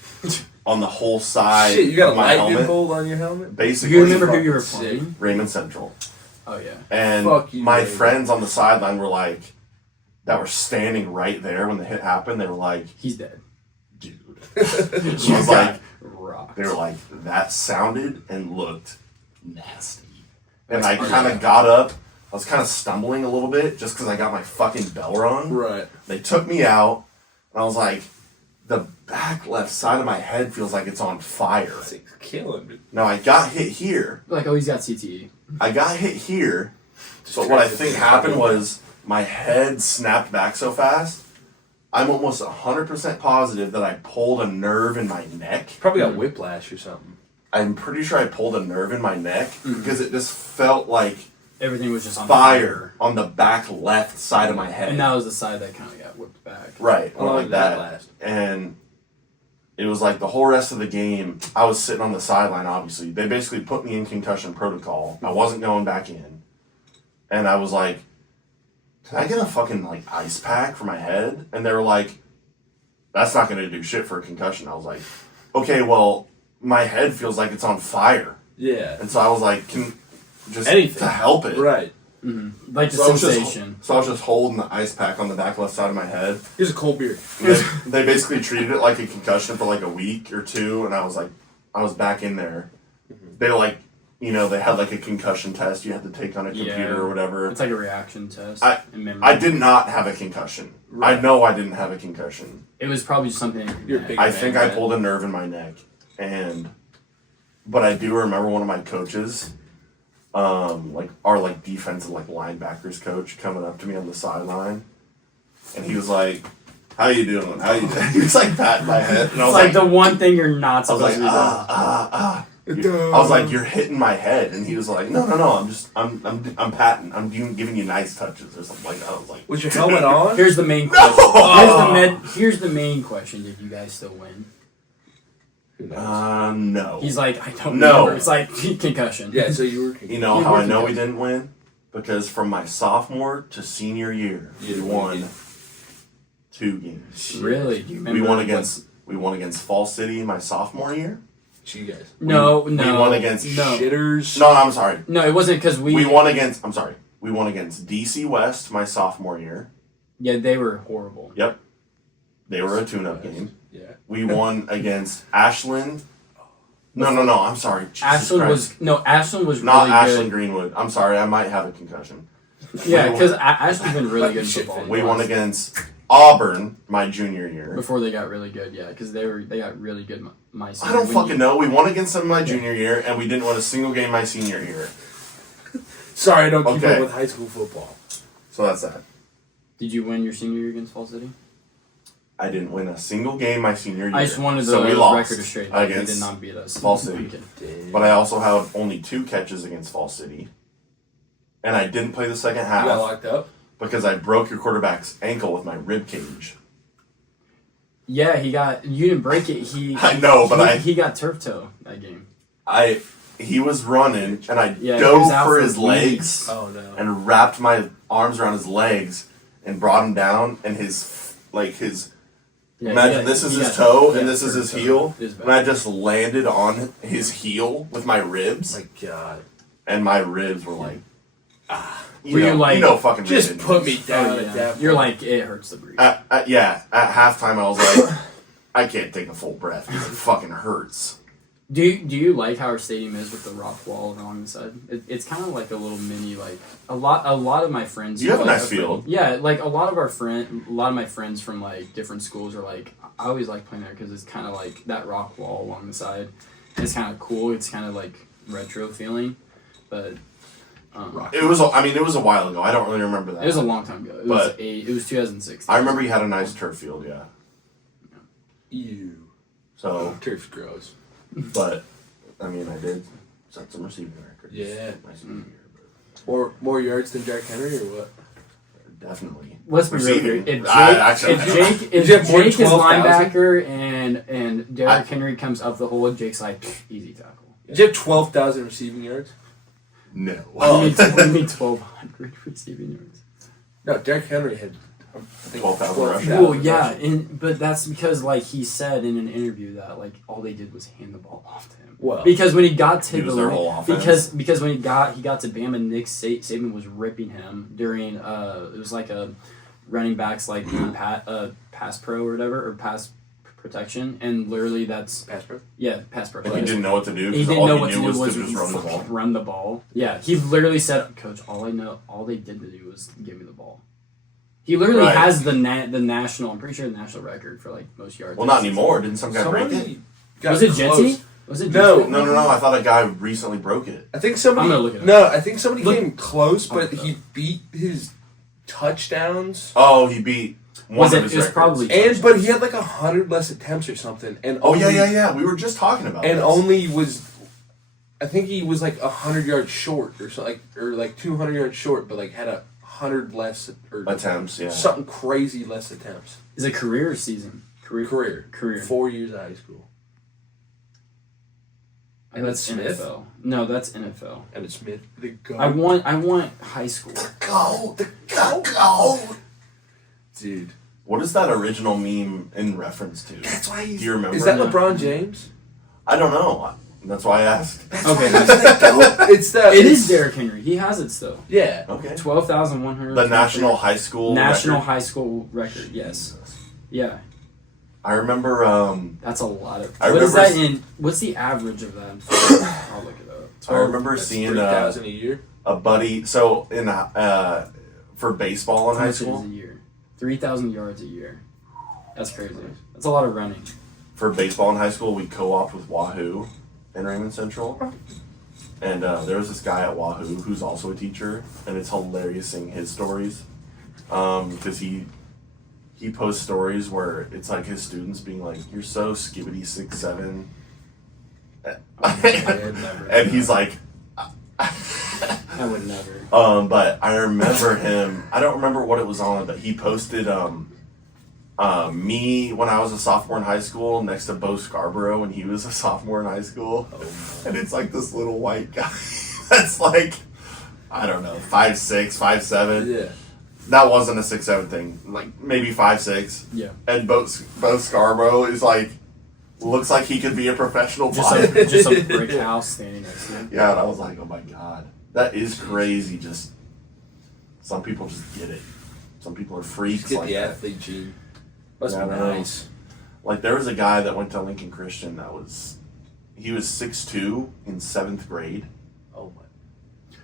on the whole side Shit, you got a of my lightning helmet. bolt on your helmet? Basically, You remember who you were Sick. playing? Raymond Central. Oh, yeah. And Fuck you, my Raymond. friends on the sideline were like, that were standing right there when the hit happened. They were like, He's dead. dude. So I was like, Rocked. they were like, that sounded and looked nasty. And That's I kind of got up. I was kind of stumbling a little bit just because I got my fucking bell rung. Right. They took me out, and I was like, the back left side of my head feels like it's on fire. It's killing me. Now, I got hit here. Like, oh, he's got CTE. I got hit here. So what I think happened was my head snapped back so fast, I'm almost 100% positive that I pulled a nerve in my neck. Probably got whiplash or something. I'm pretty sure I pulled a nerve in my neck because it just felt like Everything was just on fire on the back left side of my head. And that was the side that kind of got whipped back. Right, How long like did that that. last? And it was like the whole rest of the game, I was sitting on the sideline, obviously. They basically put me in concussion protocol. I wasn't going back in. And I was like, can I get a fucking like ice pack for my head? And they were like, that's not going to do shit for a concussion. I was like, okay, well, my head feels like it's on fire. Yeah. And so I was like, can just Anything. to help it. Right. Mm-hmm. Like the So I was sensation. so I was just holding the ice pack on the back left side of my head. Here's a cold beer. They basically treated it like a concussion for like a week or two, and I was like, I was back in there. They were like, you know, they had like a concussion test you had to take on a computer or whatever. It's like a reaction test. in memory. I did not have a concussion. Right. I know I didn't have a concussion. It was probably something. You're a big I man, think I right? pulled a nerve in my neck, but I do remember one of my coaches, like our like defensive like linebackers coach, coming up to me on the sideline, and he was like, "How you doing? How you?" He was like patting my head, and I It's was like the one thing you're not I was supposed like, to be doing. I was like, "You're hitting my head," and he was like, "No, I'm patting. I'm giving you nice touches or something like that." I was like, Was your helmet on? Here's the main question. Here's the main question. Did you guys still win? Who knows? No. He's like, I don't No. remember. It's like concussion. Yeah, so you were. You know You how were I know we concussion. didn't win? Because from my sophomore to senior year, You we didn't won win. 2 games. Really? Do you remember? We won against Fall City my sophomore year. You guys. No. We won against No. Shitters. No, I'm sorry. No, it wasn't because We won against DC West my sophomore year. Yeah, they were horrible. Yep. They were a tune-up game. Yeah. We won against Ashland. No, I'm sorry. Jesus Ashland Christ. Ashland was Not really Ashland good. Greenwood. I'm sorry, I might have a concussion. Yeah, because Ashland's been really good in Shit, football. We won against Auburn my junior year. before they got really good. Yeah, because they got really good my I senior. don't When fucking you- know. We won against them my junior year, and we didn't win a single game my senior year. Sorry, I don't keep Okay. up with high school football. So that's that. Did you win your senior year against Fall City? I didn't win a single game my senior year. I just wanted so we the lost record straight. They against did not beat us. Fall City. Okay. But I also had only 2 catches against Fall City. And I didn't play the second You got half locked up? because I broke your quarterback's ankle with my rib cage. Yeah, you didn't break it. I know, but he got turf toe that game. He was running, and I Yeah, he dove was out for for his weeks. legs Oh, no. and wrapped my arms around his legs and brought him down, and his Yeah, imagine he this is he his got- toe he and got this is turf his toe. heel, It was bad. and I just landed on his heel with my ribs, My God. and my ribs were like, Were you like- fucking Just rib put me injuries. down Oh, at yeah. that You're point. like, it hurts to breathe. At halftime, I was like, I can't take a full breath because it fucking hurts. Do you like how our stadium is with the rock wall along the side? It's kind of like a little mini a lot of my friends. You have a like, nice field. Yeah, like a lot of my friends from like different schools are like, I always like playing there because it's kind of like that rock wall along the side. It's kind of cool. It's kind of like retro feeling, but It was a while ago. I don't really remember that. it was a long time ago. It was 2006. I remember you had a nice turf field, yeah. Ew. So, Turf's gross. but I mean, I did set some receiving records. Yeah. My senior year, but More yards than Jack Henry or what? definitely. let's be real here. Receiving. If Actually- Jake Did you have more than is 12,000? linebacker and Derrick Henry comes up the hole, Jake's like, easy tackle. Did you have 12,000 receiving yards? No. We need 1,200 receiving yards. No, Derrick Henry had 12,000 rushing. Well, yeah, but that's because like he said in an interview that like all they did was hand the ball off to him. Well, Because when he got to He was their whole offense. because when he got to Bama, Nick Saban was ripping him during it was like a running backs like pass pro or whatever or pass protection, and literally that's pass pro. pass pro. And he didn't know what to do. He 'Cause didn't all know he what to knew do was was to just run the ball. run the ball. Yeah, he literally said, "Coach, all they did to do was give me the ball." He literally Right. has the national. I'm pretty sure the national record for like most yards. Well, not anymore. Didn't some guy break it? Somebody got Was it close. Jenty? Was it No. Jenty? No. I thought a guy recently broke it. I think somebody. I'm gonna look it up. No, I think somebody Look- came close, I'll but look it he beat his touchdowns. Oh, he beat one Was of it? his It was records. probably. But he had like 100 less attempts or something, and Oh, only, yeah. We were just talking about and this. only was, I think he was like 100 yards short or so, or like 200 yards short, but like had 100 less or attempts, yeah. something crazy less attempts. Is it career or season? Career. Career. 4 years of high school. And That's Smith? NFL. No, that's NFL. And Smith, the goat. I want high school. Go! Go! Dude. What is that original meme in reference to? That's why he's. Do you remember? Is that No. LeBron James? I don't know. That's why I asked. Okay, It's the. it is Derrick Henry. He has it still. Yeah. Okay. 12,100. The national high school national record? high school record. Yes. Yeah, I remember that's a lot of. I What is remember that in? What's the average of that? I'll look it up. I remember That's seeing 3,000 a year. a buddy so in for baseball in high Touches school. a year, 3,000 yards a year. That's crazy. That's a lot of running. For baseball in high school, we co-opted with Wahoo in Raymond Central. And there was this guy at Wahoo who's also a teacher, and it's hilarious seeing his stories. Because he posts stories where it's like his students being like, "You're so skibbity 6'7", and he's like, I would never. but I remember him. I don't remember what it was on, but he posted me when I was a sophomore in high school next to Bo Scarborough when he was a sophomore in high school, and it's like this little white guy that's like, I don't know, 5'6", 5'7". Yeah. That wasn't a 6'7" thing, like maybe 5'6". Yeah. And Bo Scarborough is like, looks like he could be a professional Just player. just a brick house standing next to him. Yeah, and I was like, oh my god, that is crazy. Just some people just get it. Some people are freaks Just get like the that. athlete gene. Must Yeah, be I know. nice. Like there was a guy that went to Lincoln Christian he was 6'2" in 7th grade, Oh my.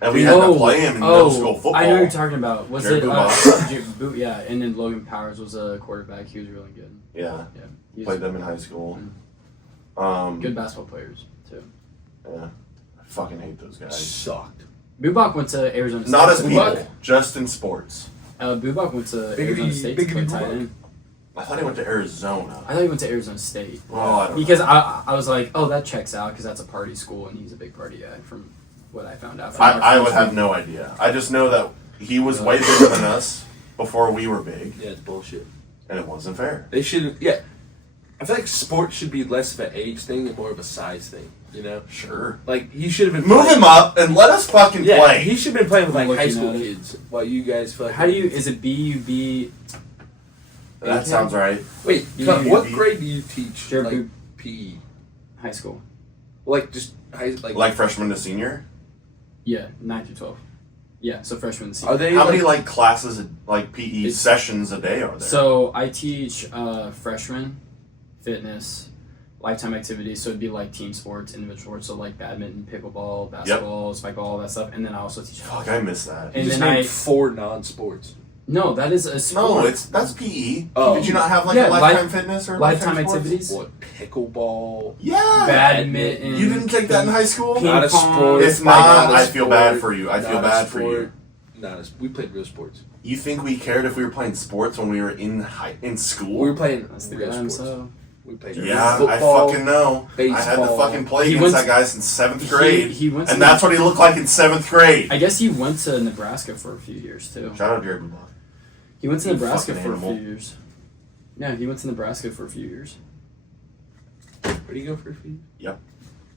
and we had to play him in middle school football. I know what you're talking about. Was Jared it Bubak. yeah, and then Logan Powers was a quarterback. He was really good. Yeah, Yeah. He was played them in high school. good basketball players too. Yeah, I fucking hate those guys. Sucked. Bubak went to Arizona State. Not as Bubak? people, just in sports. Bubak went to Biggity- Arizona State to play biggity tight Bubak. end. I thought he went to Arizona. I thought he went to Arizona State. Well, I don't Because know. I was like, oh, that checks out because that's a party school and he's a big party guy from what I found out. From our I would first have week. no idea. I just know that he was way bigger than us before we were big, Yeah, it's bullshit. and it wasn't fair. They should. Yeah. I feel like sports should be less of an age thing and more of a size thing. You know. Sure. Like he should have been. Move playing- him up and let us fucking Yeah, play. he should have been playing with like I'm high looking school at it. kids while you guys fucking. How do you? Is it BUB? That sounds right. Wait, You- Tom, what you- grade do you teach? Jared Like Boop. PE, High school. like just high, Like freshman to senior. Yeah, 9 through 12. Yeah, so freshman and Are senior. they How like, many like classes, like PE It's- sessions a day are there? So I teach freshman, fitness, lifetime activities. So it'd be like team sports, individual sports. So like badminton, pickleball, basketball, spikeball, all that stuff. And then I also teach. Fuck, I miss that. You And just then named I 4 non-sports? no, that is a sport. No, that's PE. Oh. Did you not have like Yeah, a lifetime fitness or lifetime sports? activities. What, pickleball? Yeah. Badminton. You didn't take that in high school? Ping Not a pong. sport. If Like, not, a I feel sport, bad for you. I feel not a bad for you. sport, we played real sports. You think we cared if we were playing sports when we were in school? We were playing That's the real guy sports. himself. We played Yeah, football. I fucking know. I had to baseball. fucking play He against went- that guy since 7th grade. He went to and that's what he looked like in 7th grade. I guess he went to Nebraska for a few years too. Shout out Jared Bubak. He went to You Nebraska fucking for a animal. few years. Yeah, he went to Nebraska for a few years. Where do you go for a fee? Yep.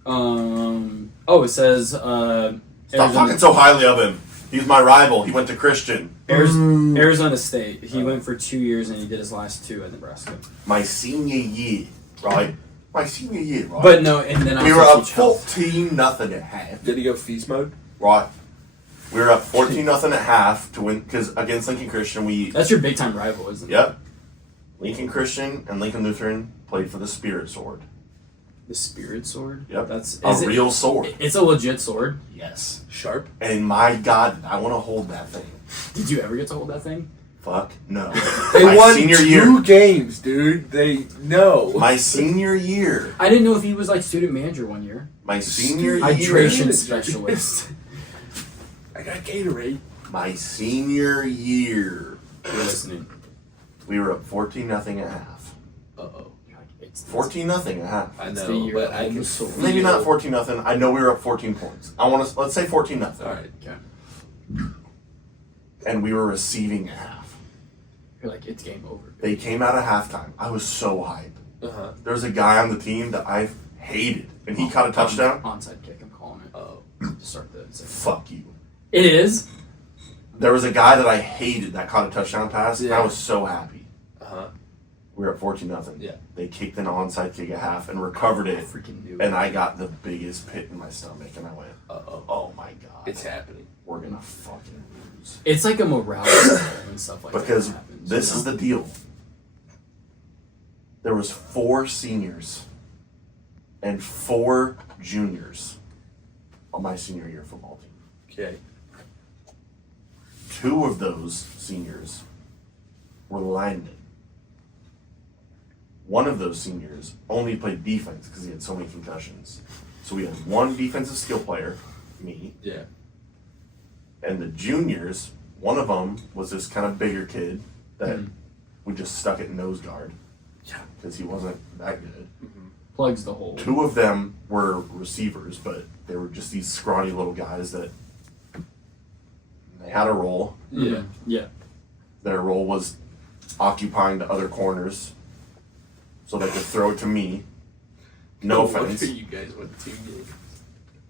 Oh, it says. Stop talking so highly of him. He's my rival. He went to Christian. Arizona State. He went for 2 years and he did his last 2 at Nebraska. My senior year, right? My senior year, right? But no, and then we I were also up teach health. 14-0 at half. Did he go feast mode? Right. We were up 14-0 at half to win because against Lincoln Christian we. That's your big time rival, isn't it? Yep. Lincoln Christian and Lincoln Lutheran played for the Spirit Sword. The Spirit Sword. Yep. That's a real sword. It's a legit sword. Yes. Sharp. And my God, I want to hold that thing. Did you ever get to hold that thing? Fuck no. They My won senior 2 year. games, dude. They no. My senior year. I didn't know if he was like student manager one year. My senior year. Hydration specialist. I got Gatorade. My senior year. You're listening. We were up 14-0 at half. Uh-oh. 14-0 at half. I It's the know, year but of I can the sword. Maybe not 14-0. I know we were up 14 points. Let's say 14-0. All right. Okay. And we were receiving at half. You're like, it's game over. They came out of halftime. I was so hyped. Uh-huh. There was a guy on the team that I hated, and he caught a touchdown. Onside kick, I'm calling it. Oh. To start the second. Fuck you. It is? There was a guy that I hated that caught a touchdown pass, and I Yeah. was so happy. Uh-huh. We were at 14-0. Yeah. They kicked an onside kick at half and recovered I it, freaking knew and it. I got the biggest pit in my stomach, and I went, Uh-oh. oh my God. It's happening. We're going to fucking lose. It's like a morale system and stuff like Because that. happens, this you know? is the deal. There was 4 seniors and 4 juniors on my senior year football team. Okay. 2 of those seniors were linemen. 1 of those seniors only played defense because he had so many concussions. So we had 1 defensive skill player, me, Yeah. and the juniors, one of them was this kind of bigger kid that we just stuck at nose guard. Yeah. Because he wasn't that good. Plugs the hole. 2 of them were receivers, but they were just these scrawny little guys that they had a role. Yeah. Yeah. Their role was occupying the other corners so they could throw it to me. No offense. You guys went 2 games.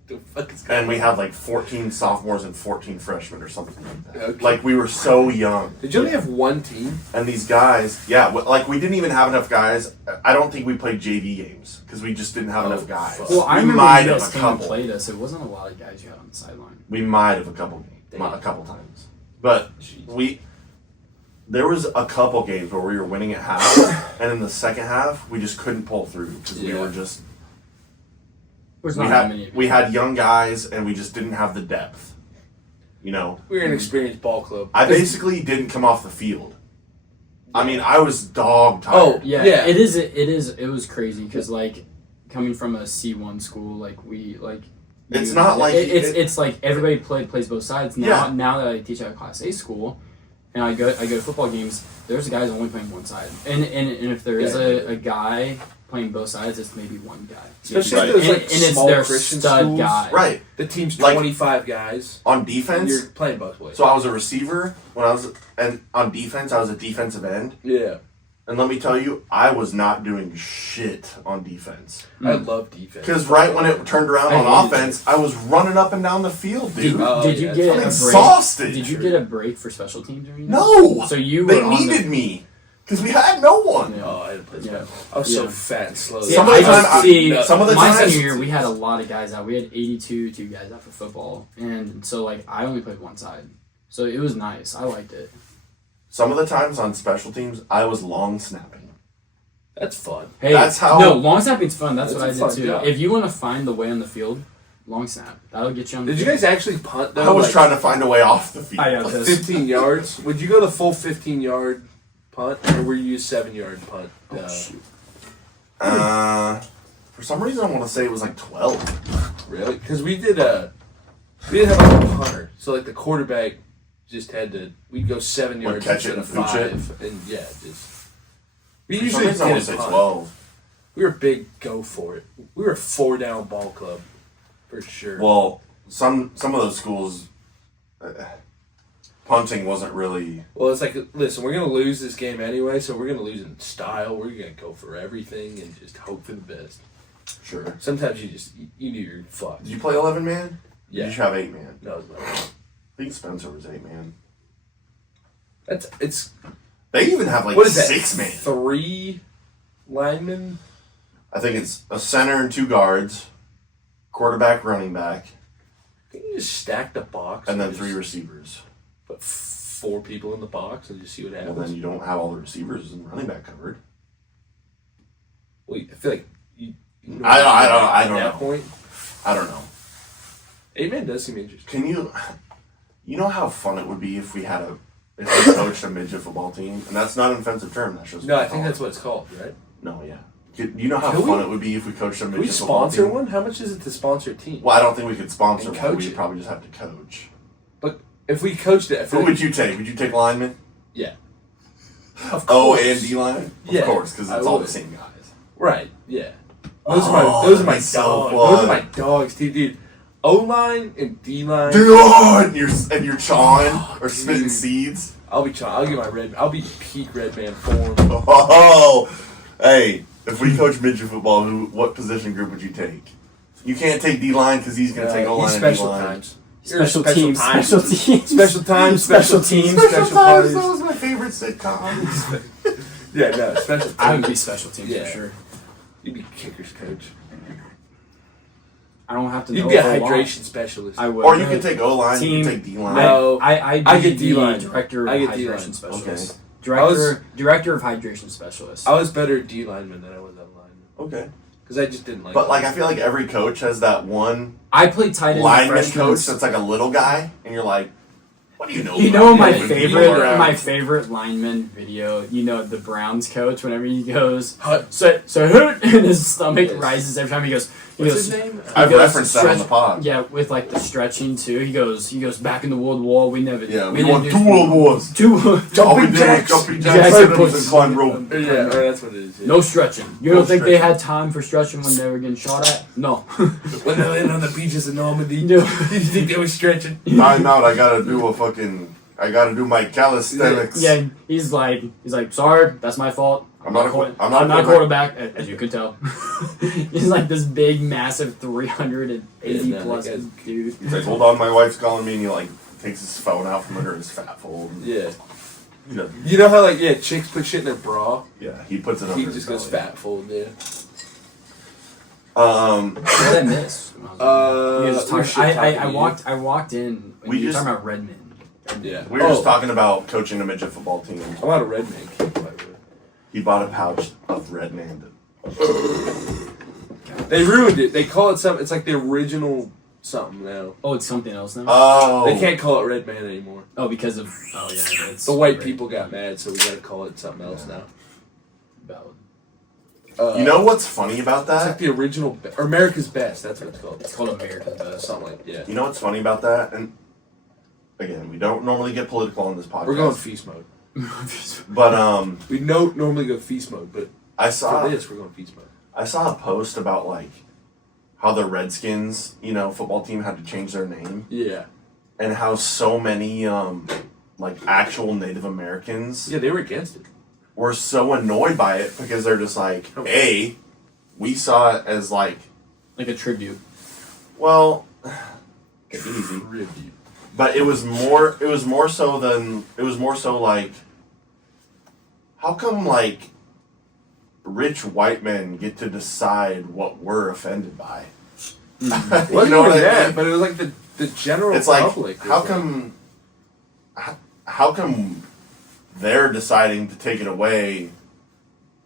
The fuck is going And we had like 14 sophomores and 14 freshmen or something like that. Okay. Like we were so young. Did you only have 1 team? And these guys, yeah, like we didn't even have enough guys. I don't think we played JV games because we just didn't have Oh, enough guys. fuck. Well, I we remember might you have guys a came and couple. played us. It wasn't a lot of guys you had on the sideline. We might have a couple times. But there was a couple games where we were winning at half, and in the second half we just couldn't pull through because we Yeah. were just There's we not that many. we had young guys and we just didn't have the depth. You know, We were an experienced ball club. I basically didn't come off the field. I mean, I was dog tired. Oh, Yeah, Yeah. it is. It was crazy because like coming from a C1 school, like we like. It's not like it's like everybody plays both sides. Now Yeah. now that I teach at a Class A school, and I go to football games, there's guys only playing one side, and if there is a guy playing both sides, it's maybe one guy. Especially Right. if there's and, like and it's small their Christian stud schools. guy. Right. The team's Like- 25 guys. On defense, You're playing both ways. so I was a receiver and on defense I was a defensive end. Yeah. And let me tell you, I was not doing shit on defense. I love defense. Because right when it turned around I on hated offense, I was running up and down the field, dude. Oh, Did yeah, you get I'm a break? exhausted. Did you get a break for special teams or anything? No! So you They were on needed me. Because we had no one. Yeah. Oh, I had to play Yeah. special. I was so Yeah. fat and slow. See, Some of I the time just I- see some of the my times- senior year we had a lot of guys out. We had 82 guys out for football, and so like I only played one side, so it was nice. I liked it. Some of the times on special teams, I was long snapping. That's fun. Hey, That's how- no long snapping's fun. That's That's what a I fun did too. job. If you want to find the way on the field, long snap. That'll get you on. The Did you field. guys actually punt though? I was Like, trying to find a way off the field. I know this. 15 yards? Would you go the full 15-yard punt, or were you a 7-yard punt? Oh, shoot. For some reason, I want to say it was like 12. Really? Because we didn't have like a punter, so like the quarterback just had to. We'd go 7 yards catch it instead and of pooch it? 5, and yeah, just. We For some usually reason, I want did to a say punt. 12. We were a big go for it. We were a 4-down ball club, for sure. Well, some of those schools, punting wasn't really. Well, it's like, listen, we're gonna lose this game anyway, so we're gonna lose in style. We're gonna go for everything and just hope for the best. Sure. Sometimes you knew you're fucked. Did you play 11 man? Yeah. Did you have 8 man? No, it's not. I think Spencer was 8 man. It's They even have like what is that? 6 man. 3 linemen. I think it's a center and 2 guards, quarterback, running back, Can you just stack the box and then just 3 receivers. put 4 people in the box and just see what Well, happens? then you don't have all the receivers and running back covered. Well, I feel like you know I at don't that know. point. I don't know. 8-man does seem interesting. Can you know how fun it would be if we coached a midget football team? And that's not an offensive term. That's just No, I think that's what it's called, right? No, yeah. Do you know how Can fun we- it would be if we coached a Can midget we football sponsor team? one? How much is it to sponsor a team? Well, I don't think we could sponsor And one. coach We'd it. probably just have to coach. But if we coached it, I feel Who like, would you take? Would you take lineman? yeah. Of O course. and D lineman? Yeah, Of course, because I it's all would. the same guys. Right, yeah. Those are Oh, my that'd be so dogs. fun. Those are my dogs, dude. O-line and D-line. And you're chawing or spitting seeds. I'll be trying. I'll get my red. I'll be peak red man form. Oh, hey! If we coach midget football, what position group would you take? You can't take D line because he's gonna take O line He's and special D line. times. Special teams. Special teams. Special times. Special teams. Special Sometimes plays. that was my favorite sitcom. Yeah, no, special I would teams. be special teams Yeah. for sure. You'd be kickers coach. I don't have to know. You'd be a whole lot. hydration specialist. I would. Or you can take O line, you Team- can take D line. No. I I get the D-line. Director of I get hydration D-line. specialist. Okay. Director of hydration specialist. I was better at D lineman than I was at lineman Okay. because I just didn't like. But it. like I feel like every coach has that one I played tight end. lineman freshman. coach that's like a little guy, and you're like, what do you know? You about know him my when people favorite, are my out? favorite lineman video. You know the Browns coach whenever he goes, Hut. so and his stomach Yes. rises every time he goes. He What's goes. his name? I've goes referenced that on the stretch- pod. Yeah, with like the stretching too. He goes back in the World War. We never. Yeah, we didn't won do- 2 World Wars. Two. All we Jumping did was jacks. jumping Jacks jacks, and sit ups, and climb rope. Yeah, or that's what it is. Yeah. No stretching. You No don't think they stretching. had time for stretching when they were getting shot at? No. When they landed on the beaches of Normandy, No. you think they were stretching? Time out, I gotta do my calisthenics. Yeah, he's like, sorry, that's my fault. I'm not a quarterback, as you could tell. He's like this big, massive, 380 Yeah, no, plus that guy's- dude. He's like, hold on, my wife's calling me, and he like takes his phone out from under his fat fold. Yeah. You know, You know how chicks put shit in their bra? yeah, he puts it He under just his goes belly. fat fold. Yeah. What did I miss? You guys just we're talking- shit talking I to you. walked in. When We you were just- talking about Redmond. Yeah. We were just talking about coaching a midget football team. I'm out of red man kick, by the way. He bought a pouch of Red Man. They ruined it. They call it something. It's like the original something now. Oh, it's something else now. Oh, They can't call it red man anymore. Oh, because of it's The white right. people got mad, so we gotta call it something else now. Valid. You know what's funny about It's like that? the original, or America's Best. That's what it's called. It's called America's Best. Something like yeah. You know what's funny about that? And again, we don't normally get political on this podcast. We're going feast mode. But We normally go feast mode, but I saw for this we're going feast mode. I saw a post about like how the Redskins, football team had to change their name, Yeah. and how so many like actual Native Americans Yeah, they were against it. were so annoyed by it because they're just like, A, we saw it as like, Like a tribute. well, easy. Review. But it was more so like, how come like rich white men get to decide what we're offended by? Wasn't You know what even I that, mean? but it was like the general It's like, public. how come they're deciding to take it away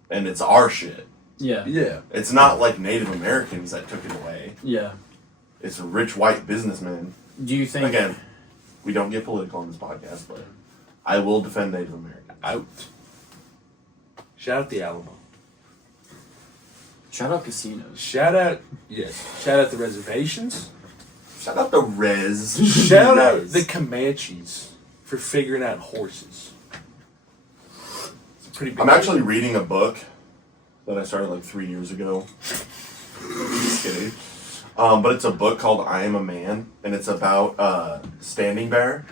and it's our shit? Yeah. Yeah. It's not like Native Americans that took it away. Yeah. It's rich white businessmen. Do you think Again, we don't get political on this podcast, but I will defend Native Americans. Out. Shout out the Alamo. Shout out casinos. Shout out Shout out the reservations. Shout out the Res. Shout out the Comanches for figuring out horses. It's a pretty big I'm actually reading a book that I started like 3 years ago. Just kidding. But it's a book called I Am a Man, and it's about Standing Bear.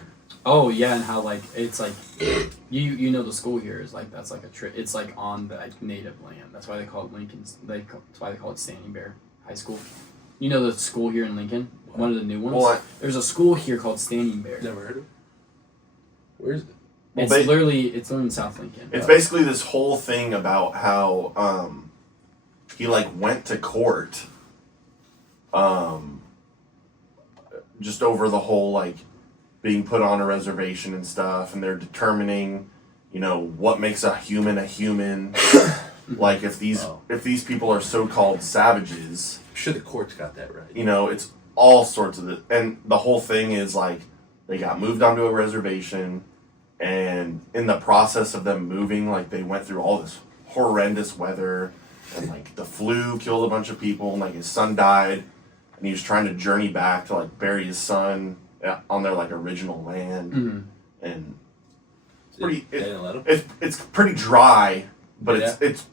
Oh yeah, and how like it's like you know the school here is like that's like it's like on the like, native land. That's why they call it Lincoln's. That's why they call it Standing Bear High School. You know the school here in Lincoln, one of the new ones. Well, There's a school here called Standing Bear. Never heard of it. Where is it? It's Well, literally in South Lincoln. It's basically this whole thing about how he like went to court just over the whole like being put on a reservation and stuff, and they're determining, you know, what makes a human a human. Like if these people are so-called savages, I'm sure the courts got that right. you know, it's all sorts of it. And the whole thing is like they got moved onto a reservation, and in the process of them moving, like they went through all this horrendous weather, and like the flu killed a bunch of people, and like his son died, and he was trying to journey back to like bury his son on their like original land, and They didn't let him? it's pretty dry, but Yeah. it's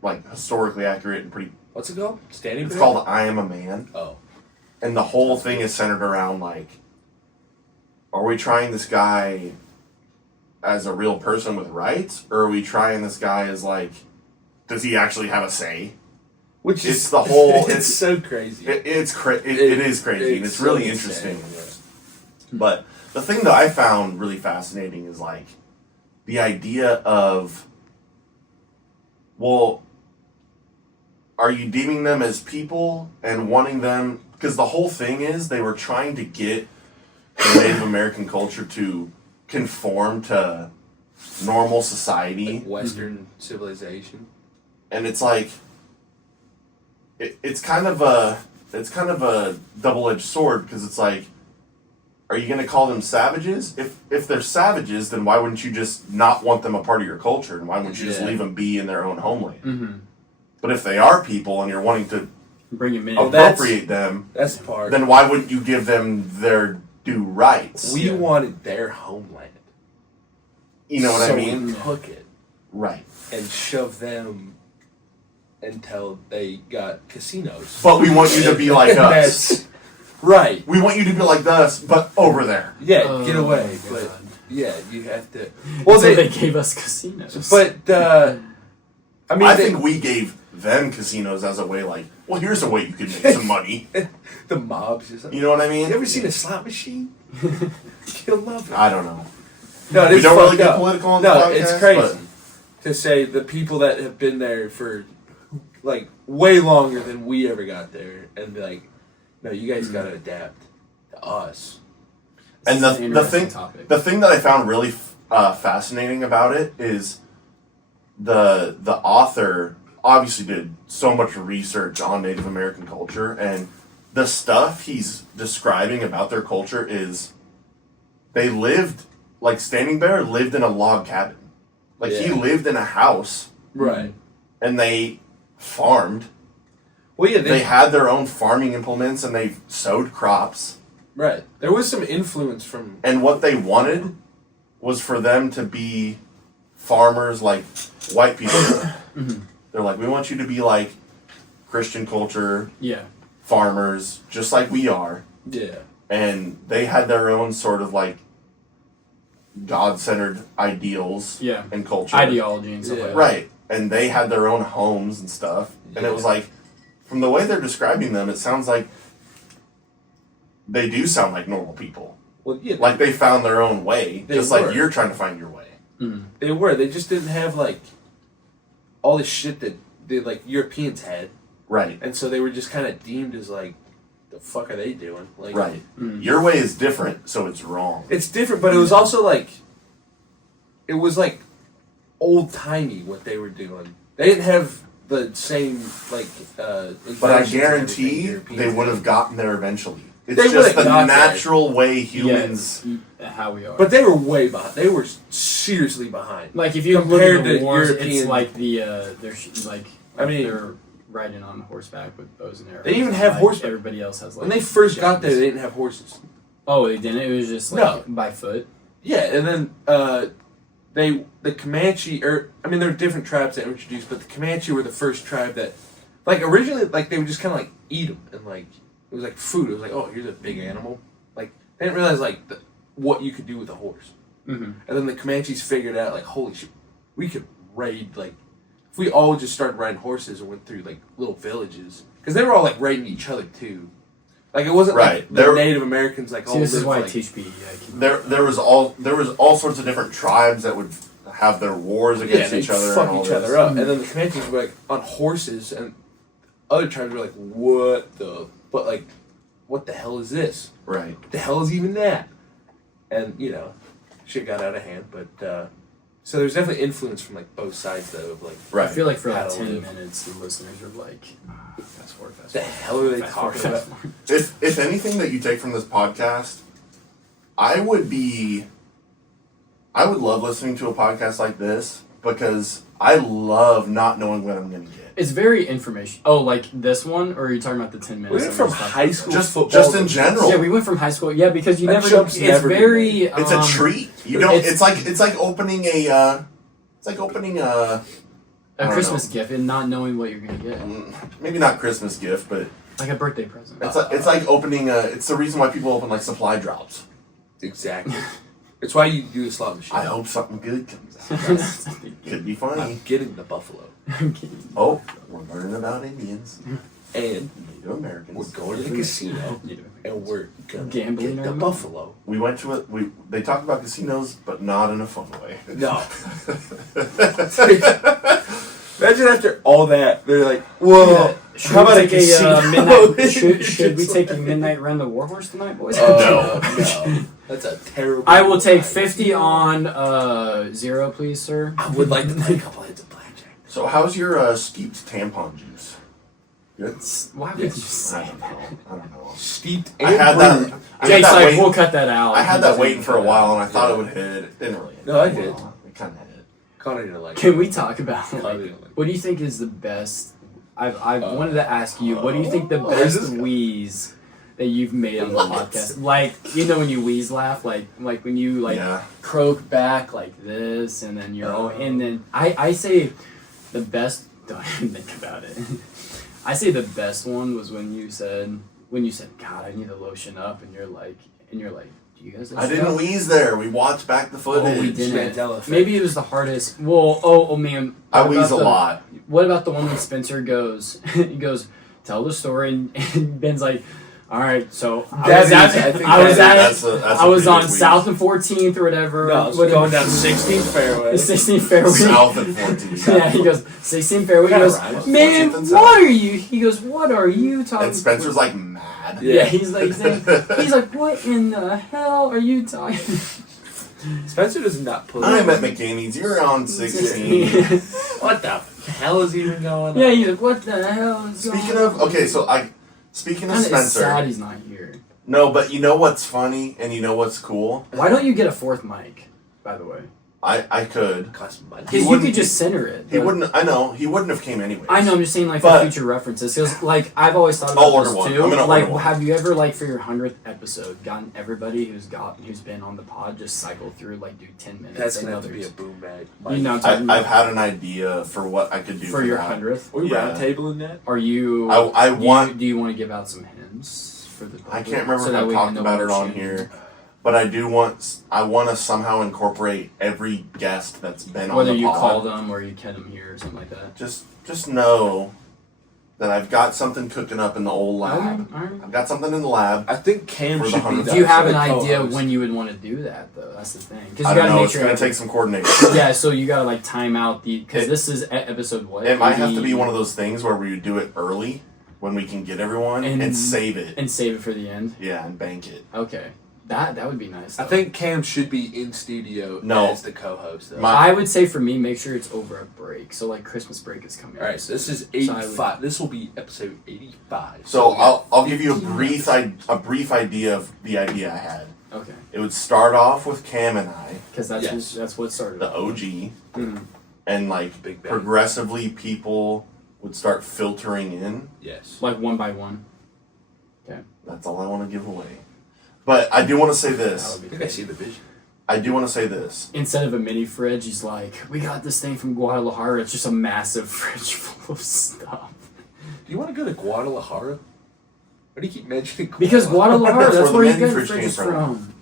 like historically accurate and pretty. What's it called? Standing It's Bear? called I Am a Man. Oh. And the whole thing is centered around like, are we trying this guy as a real person with rights, or are we trying this guy as like, does he actually have a say? Which It's is the whole. it's so crazy. It is crazy, and it's really so interesting. insane, yeah. But the thing that I found really fascinating is like the idea of, well, are you deeming them as people and wanting them? Because the whole thing is they were trying to get the Native American culture to conform to normal society, Like Western civilization. and it's like it's kind of a double-edged sword, because it's like, are you going to call them savages? If they're savages, then why wouldn't you just not want them a part of your culture, and why wouldn't you just Yeah. leave them be in their own homeland? Mm-hmm. But if they are people and you're wanting to Bring him in. appropriate them, That's the part. then why wouldn't you give them their due rights? We wanted their homeland. You know what so I mean? we took it Right. and shoved them until they got casinos. But we want you to be like us. That's right. We want you to be like us, but over there. Yeah, Oh get away. my But God. yeah, you have to. Well, so they gave us casinos. But I mean, I think we gave them casinos as a way, like, well, here's a way you can make some money. the mobs or something. You know what I mean? You ever seen a slot machine? You'll love it. I don't know. No, We it's don't really fucked get up. political on No, the podcast, it's crazy to say the people that have been there for like way longer than we ever got there, and be like, no, you guys got to adapt to us. And It's an the interesting topic. thing that I found really fascinating about it is the author obviously did so much research on Native American culture, and the stuff he's describing about their culture is they lived, like Standing Bear lived in a log cabin. Like he Yeah. lived in a house, Right. and they farmed. Well, yeah, They had their own farming implements, and they sowed crops. right. There was some influence from. And what they wanted was for them to be farmers like white people. They're like, we want you to be like Christian culture, yeah. farmers, just like we are. Yeah. And they had their own sort of like God-centered ideals Yeah. and culture. Ideology and stuff Yeah. like that. Right. And they had their own homes and stuff. And it was Yeah. like, from the way they're describing them, it sounds like they do sound like normal people. Well, yeah. Like they found their own way, They just were. like you're trying to find your way. Mm. They were. They just didn't have like all the shit that they like Europeans had, Right. and so they were just kind of deemed as like, the fuck are they doing? Like, Right. Mm. Your way is different, so it's wrong. It's different, but it was also like, it was like old timey what they were doing. They didn't have the same like. But I inventions and everything guarantee Europeans they would had. have gotten there eventually. It's They just would've the got there. natural way humans. Yeah, how we are. But they were way behind. They were seriously behind. like if you look compared at the to wars, European- it's like the like I mean- they're riding on horseback with bows and arrows. They even and, have like, horseback. Everybody else has like. When they first got there, guns. they didn't have horses. Oh, they didn't. It was just like No. by foot. Yeah, and then the Comanche, or I mean, there were different tribes that were introduced, but the Comanche were the first tribe that, like, originally, like they would just kind of like eat them, and like it was like food. It was like, oh, here's a big animal. Like they didn't realize like what you could do with a horse. Mm-hmm. And then the Comanches figured out, like, holy shit, we could raid, like, if we all just started riding horses and went through, like, little villages. Because they were all, like, raiding each other, too. Like, it wasn't like the Native Americans, like, all this is lived, why I like, teach PE. There was all sorts of different tribes that would have their wars against they'd each other. fuck and all each this. other up. And then the Comanches were, like, on horses, and other tribes were like, what the hell is this? Right. What the hell is even that? And, you know, shit got out of hand, but, so there's definitely influence from, like, both sides, though, of, like, Right. I feel like for like How to 10 live. minutes, the listeners are like, fast forward. what the hell are they Fast talking forward, about? fast forward. If anything that you take from this podcast, I would love listening to a podcast like this because I love not knowing what I'm going to get. It's very information. Oh, like this one, or are you talking about the 10 We minutes? went that from we just talked high about? school Just football in to- general. Yeah, we went from high school. Yeah, because you That never. jump's It's never been very. made. It's a treat. You don't. it's- It's like opening a. It's like opening a. A I don't Christmas gift and not knowing what you're gonna get, Maybe not Christmas gift, but like a birthday present. it's like opening a. It's the reason why people open like supply drops. Exactly. It's why you do the slot machine. I hope something good comes out. Could be funny. I'm getting the buffalo. Oh, we're learning about Indians, And Native we're Americans. going to the casino, and we're going to Gambling get the right now? buffalo. We went to it. They talk about casinos, but not in a fun way. No. Imagine after all that, they're like, whoa, Should how we about a take casino? midnight? Should we take a midnight run the Warhorse tonight, boys? No. That's a terrible I will take idea. 50 on 0, please, sir. I would like to play a couple heads of blackjack. So, how's your steeped tampon juice? Good. Why would Yes. you say I don't know. I don't know. Steeped I and had brewed. that. I had Jake's that like, waiting- we'll cut that out. I had He that doesn't waiting for a cut it while, out. and I thought Yeah. it would hit. It didn't really hit. No, I did. Well, it kind of hit. Connor didn't like Can it. we talk about I like, didn't like what do you think is the best? I wanted to ask you, what do you think the where's best this going? wheeze that you've made on the What? podcast? Like, you know when you wheeze laugh, like when you like Yeah. croak back like this, and then you're and then I say the best. Don't even think about it. I say the best one was when you said, God, I need to lotion up, and you're like, do you guys? I didn't wheeze there. We watched back the footage. Oh, we didn't. Mandela effect. Maybe it was the hardest. Well, oh man. I What wheeze about a lot. What about the one when Spencer goes? He goes, tell the story, and Ben's like, all right. So I was That's a on pretty wheeze. South and 14th or whatever. No, it's What- going down 16th fairway. The 16th fairway. South and 14. Yeah, he goes 16th fairway. He Kinda goes, rhymes. man, 14th and what are you? He goes, what are you talking? And Spencer's like mad. yeah, he's like, what in the hell are you talking? Spencer does not pull I'm at McGinney's. You're on 16. What the hell is even going on? Yeah, he's like, what the hell is going Speaking on? of, okay, so speaking of Kinda Spencer. sad he's not here. No, but you know what's funny and you know what's cool? Why don't you get a fourth mic, by the way? I could. Costs money. Because you wouldn't- could just center it. He but- wouldn't. I know he wouldn't have came anyways. I know. I'm just saying, like, But- for future references. Because, like, I've always thought I'll about order this one. too. I'm gonna Like, order one. have you ever, like, for your 100th episode, gotten everybody who's been on the pod just cycle through, like, do 10 minutes? That's and gonna have to be a others? boom bag. You know, what I'm talking I've about? had an idea for what I could do For your that. 100th. Are we Yeah. round tabling that? Are you? I want. Do you want to give out some hints for the? I can't remember so if that I we talked know about what it we're on shooting? here, but I do want. I want to somehow incorporate every guest that's been Whether on the you pod. call them or you get them here or something like that. Just know that I've got something cooking up in the old lab. Alright. I've got something in the lab. I think Cam For the should be 100th. the Do you have an the idea co-host. when you would want to do that though? That's the thing. Because I you don't gotta know. make It's sure. going to take some coordination. Yeah, so you gotta like time out because It- this is episode what? It might have to 80 be one of those things where we do it early when we can get everyone and save it. and save it for the end. Yeah, and bank it. Okay, that would be nice. I though. think Cam should be in studio No. as the co-host. Though. I would say for me, make sure it's over a break. So like Christmas break is coming. All right, so this is So I 85. This will be episode 85. So we got I'll give you a 15 brief idea of the idea I had. Okay, It would start off with Cam and I, because that's Yes. that's what started. the OG, Mhm. and like Big Bang. progressively people would start filtering in. Yes. Like one by one. That's all I want to give away. But I do want to say That this. would I be think I crazy. see the vision. I do want to say this. Instead of a mini fridge, he's like, "We got this thing from Guadalajara. It's just a massive fridge full of stuff." Do you want to go to Guadalajara? Why do you keep mentioning Because Guadalajara, That's that's where where the you mini get fridge fridges came from. from.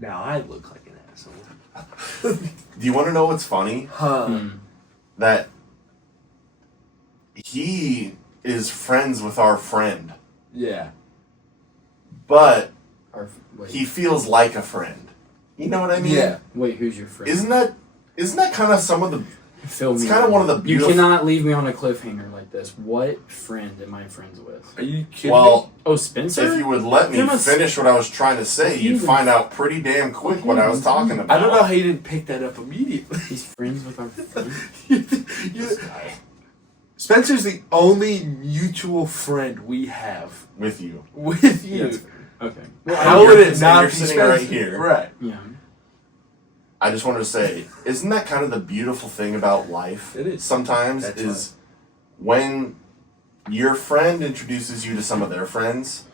Now I look like an asshole. Do you want to know what's funny? That he is friends with our friend, Yeah. but Wait, he feels like a friend. You know what I mean? Yeah. wait, who's your friend? Isn't that kind of some of the? Fill It's me kind of in. one of the You beautiful. cannot leave me on a cliffhanger like this. What friend am I friends with? Are you kidding Well, Oh, Spencer? if you would let me You're not- finish what I was trying to say, you'd Even- find out pretty damn quick what I was talking me? about. I don't know how you didn't pick that up immediately. He's friends with our friend. This guy Spencer's the only mutual friend we have with you. with Yeah, you. that's fair. Okay. Well, How would it and not you're be sitting Spencer? right here. Right. yeah. I just wanted to say, isn't that kind of the beautiful thing about life? It is. Sometimes That's is when your friend introduces you to some of their friends,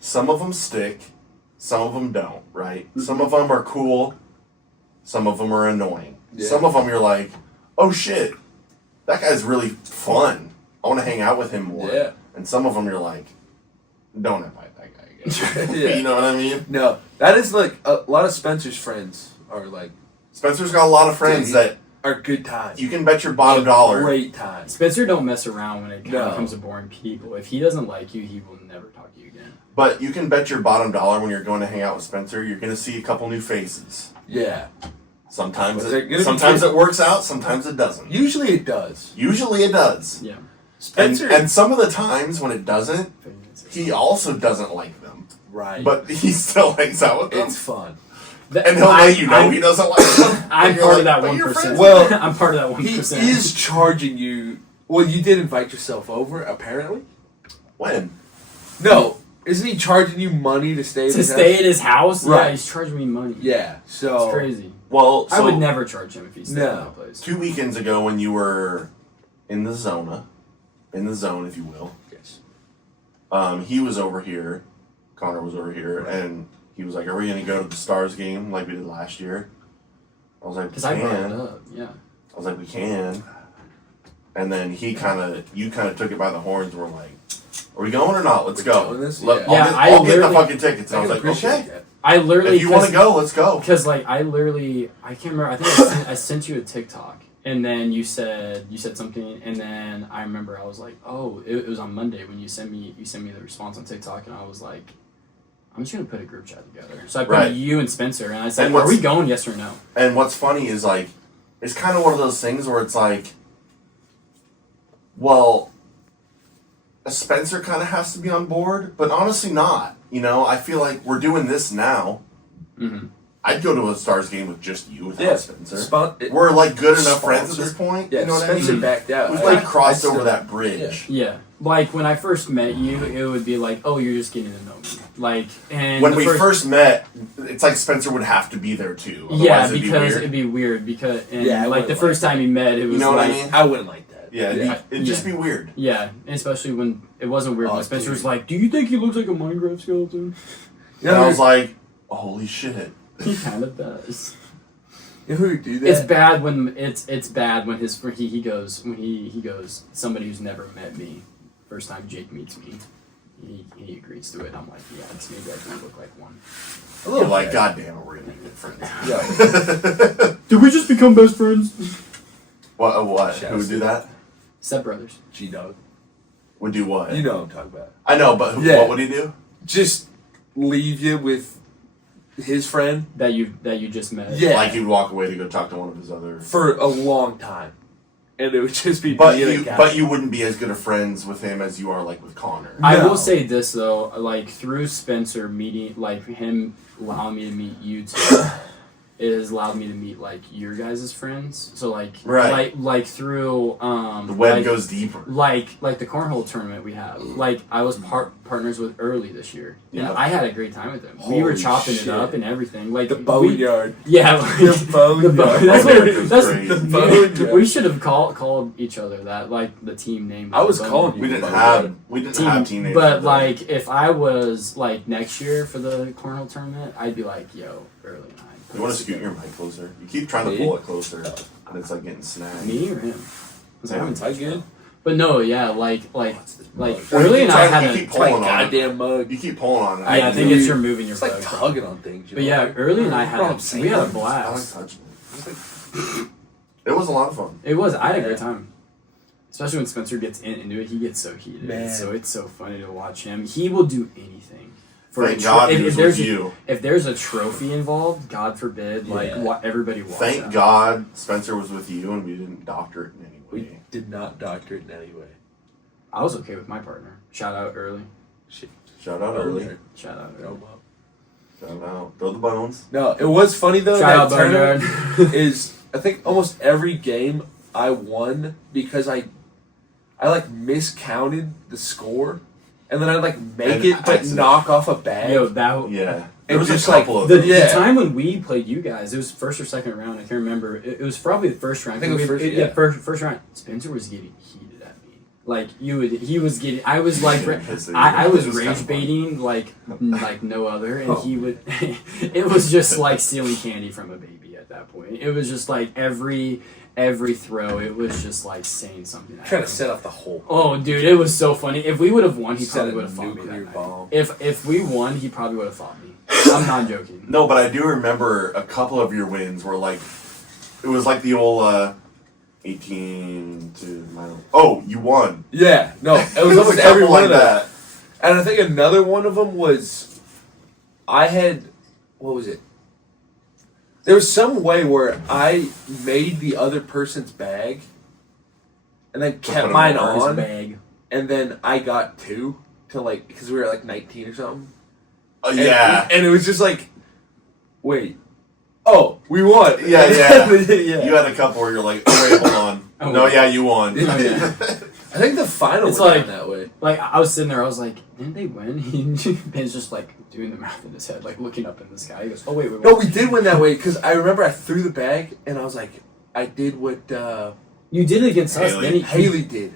some of them stick, some of them don't, right? Some of them are cool, some of them are annoying. Yeah. Some of them you're like, oh shit, that guy's really fun. I want to hang out with him more. Yeah. And some of them you're like, don't invite that guy again. Yeah. You know what I mean? No, that is like a lot of Spencer's friends are like Spencer's got a lot of friends that are good times. you can bet your bottom dollar. Great times. Spencer don't mess around when it No. comes to boring people. If he doesn't like you, he will never talk to you again. But you can bet your bottom dollar when you're going to hang out with Spencer, you're going to see a couple new faces. Yeah. Sometimes But they're gonna be sometimes good. it works out, sometimes it doesn't. Usually it does. Usually it does. Yeah. Spencer. And some of the times when it doesn't, he also doesn't like them. right. But he still hangs out with them. it's fun. And he'll let you know he doesn't like them. I'm And you're part of like, that "But you're 1%. friends Well, I'm part of that 1%. He is charging you. Well, you did invite yourself over, apparently. When? No. Isn't he charging you money to stay at to his stay house? at his house. Yeah, Right. he's charging me money. Yeah, so. It's crazy. Well, I would so never charge him if he stayed No. at that place. 2 weekends ago when you were in the zone, if you will, Yes. he was over here, Connor was over here, and he was like, are we going to go to the Stars game like we did last year? I was like, we Because I brought it can. up. Yeah. I was like, we can. And then you kind of took it by the horns and were like, are we going or not? Let's We're go. doing this? Let- Yeah. Yeah, I'll get the literally- fucking tickets. And I I was can like, appreciate okay. that. I literally. If you want to go, let's go. Because like I can't remember. I think I sent you a TikTok, and then you said something, and then I remember I was like, oh, it was on Monday when you sent me the response on TikTok, and I was like, I'm just gonna put a group chat together. So I put Right. you and Spencer, and I said, And are what's- we going? Yes or no? And what's funny is like, it's kind of one of those things where it's like, well, Spencer kind of has to be on board, but honestly not. You know, I feel like we're doing this now. Mm-hmm. I'd go to a Stars game with just you without Yeah. Spencer. We're like good enough friends at this point. Yeah, you know what Spencer I mean? backed out. We've I- like crossed I over still- that bridge. Yeah. Like when I first met you, it would be like, oh, you're just getting to know me. Like, and When the we first met, it's like Spencer would have to be there too. yeah, Otherwise it'd be because weird. it'd be weird because and Yeah, I like the wouldn't first like time you met, it was You know what like, I mean? I wouldn't like that. Yeah, it'd just Yeah. be weird. Yeah, and especially when it wasn't weird Oh, when Spencer was dude. like, "Do you think he looks like a Minecraft skeleton?" You And know I who- was like, holy shit. He kind of does. you know who would do that? It's bad when it's bad when he goes somebody who's never met me. First time Jake meets me, he agrees to it. I'm like, yeah, it's maybe I do look like one. A You're little like, bit. God damn it, we're gonna be good friends. Yeah. Did we just become best friends? What? Shout Who would do that? Step brothers. G-Dog. Would do what? You know what I'm talking about. I know, but Yeah. what would he do? Just leave you with his friend. That you just met. Yeah. Like he'd walk away to go talk to one of his other. For a long time. And it would just be But being a you, guy. but you wouldn't be as good of friends with him as you are like with Connor. I No. will say this though, like through Spencer meeting, like him allowing me to meet you two, it has allowed me to meet like your guys' friends. So like, Right. like through The web like, goes deeper. like the cornhole tournament we have. Like I was partners with early this year, and Yeah. I had a great time with them. We were Holy chopping shit. it up and everything. Like the we- boneyard. Yeah, like, The boneyard. the bone. That's Boneyard what. was That's great. The boneyard. we should have called each other that, like the team name. I was the calling Boneyard. We didn't Boneyard. have teenagers. But like, if I was like next year for the cornhole tournament, I'd be like, "Yo, early nine." You want to scoot your mic closer? You keep trying to Me? pull it closer, and it's like getting snagged. Me or him? 'Cause I haven't Am I touched good? it. But no, yeah, like Well, early you and I try- had you a keep pulling on it. goddamn mug. You keep pulling on it. yeah, I think it's you're moving your It's like bug. tugging on things. But yeah, early and I had Bro, I'm we saying had a that. I like blast. touching it. It was a lot of fun. It was. I had a great time. Especially when Spencer gets into it, he gets so heated. Man. So it's so funny to watch him. He will do anything. Thank God he was with there's you. if there's a trophy involved, God forbid, like Yeah. everybody walks Thank out. God Spencer was with you and we didn't doctor it in any We way. did not doctor it in any way. I was okay with my partner. Shout out early. Shit. Shout out early. Shout out early. Shout out. Throw the bones. No, it was funny though. Shout out that tournament Boneyard. is I think almost every game I won because I like miscounted the score, and then I'd like make And it but accident. knock off a bag. Yo, that Yeah. It There was was just a couple of the, those. Yeah. the time when we played you guys, it was first or second round. I can't remember. It was probably the first round. I think it was first, Yeah, yeah. first round. Spencer was getting heated at me. Like he was getting. I was like, Pissed at you. I was It was kinda rage fun. baiting like no other, and Oh. he would. It was just like stealing candy from a baby at that point. It was just like every throw, it was just like saying something. At Trying to him. set off the whole. Oh, dude, it was so funny. If we would have won, he Set probably a would have fought me nuclear that bomb. night. If we won, he probably would have fought me. I'm not joking. No, but I do remember a couple of your wins were like, it was like the old 18 to my. Oh, you won. Yeah, no, it was It almost a every couple one like of that. And I think another one of them was, I had, what was it? There was some way where I made the other person's bag, and then kept put 'em mine in His on, bag. and then I got two to like because we were like 19 or something. And, Yeah. and it was just like, wait, oh, we won. Yeah, yeah. yeah. You had a couple where you're like, oh, wait, hold on. Oh, No, wait. yeah, you won. Oh, yeah. I think the final It's went like- down that way. Like I was sitting there, I was like, "Didn't they win?" Ben's just like doing the math in his head, like looking up in the sky. He goes, "Oh wait, No, we did win that way because I remember I threw the bag and I was like, I did what You did it against us, Haley. then he, Haley did,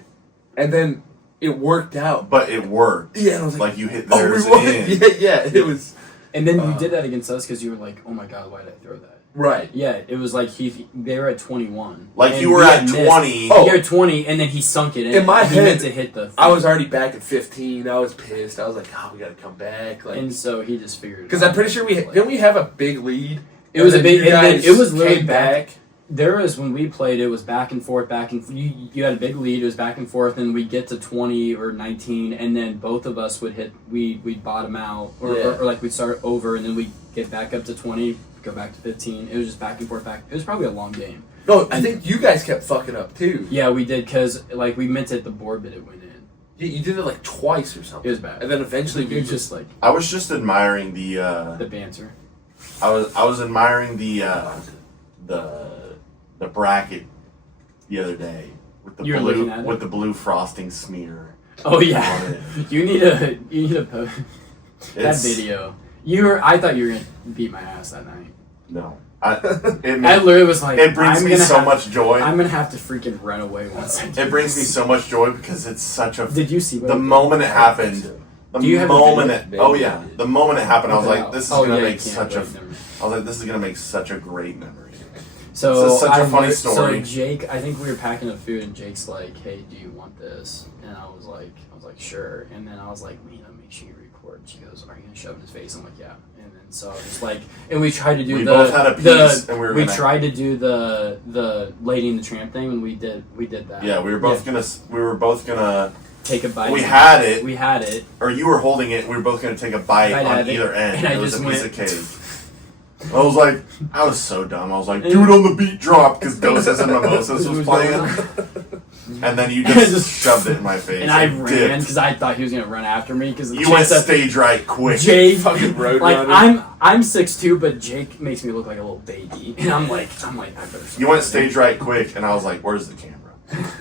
and then it worked out. But it worked. Yeah, and I was like, Like you hit oh, theirs we won. in. Yeah, it was and then you did that against us because you were like, "Oh my god, why did I throw that?" right. Yeah, it was like they were at 21. Like and you were we at had missed. 20. Oh. You were at 20, and then he sunk it in. In my he head, meant to hit the. I was already back at 15. I was pissed. I was like, oh, we got to come back, like and so he just figured. because I'm pretty sure didn't we have a big lead. It was a And big. then you And then guys it was literally came back. There was when we played, it was back and forth, back and you had a big lead. It was back and forth, and we'd get to 20 or 19, and then both of us would hit. We'd bottom out, or like we'd start over, and then we'd get back up to 20, go back to 15. It was just back and forth, back. It was probably a long game. No, I think you guys kept fucking up too. Yeah, we did because like we meant to hit the board, but it went in. You did it like twice or something. It was bad. And then eventually We we were just like I was just admiring the banter. I was admiring the bracket the other day with the You were blue looking at it? with the blue frosting smear. Oh yeah, on it. you need to post that It's- video. I thought you were gonna beat my ass that night. No, I it literally was like, it brings I'm me gonna so have- much joy. I'm gonna have to freaking run away once. I do It brings me this. so much joy because it's such a. Did you see what The I did? moment it happened, the Do you have a moment it. video? Oh yeah, the moment it happened, I was like, this is Oh, gonna yeah, make you can't, such a. wait, never mind. I was like, this is gonna make such a great memory. So It's such a funny So story. Jake, I think we were packing up food, and Jake's like, "Hey, do you want this?" And I was like, "Sure." And then I was like, "Lena, make sure you record." She goes, "Are you gonna shove it in his face?" I'm like, "Yeah." And then so I was just like, and we tried to do We both had a piece, and we were gonna- tried to do the Lady in the Tramp thing, and we did that. Yeah, we were both gonna. take a bite. We had it, We had it. or you were holding it. And we were both gonna take a bite I on had it, either end. and I it was just a piece went- of cake. I was like, I was so dumb. I was like, do it on the beat drop because Doses and Mimosas was playing, and then you just shoved it in my face. And I dipped. ran because I thought he was gonna run after me because You went stage right quick. Jake, Fucking road like runner. I'm 6'2", but Jake makes me look like a little baby, and I'm like I better. You went stage right quick, and I was like, "Where's the camera?"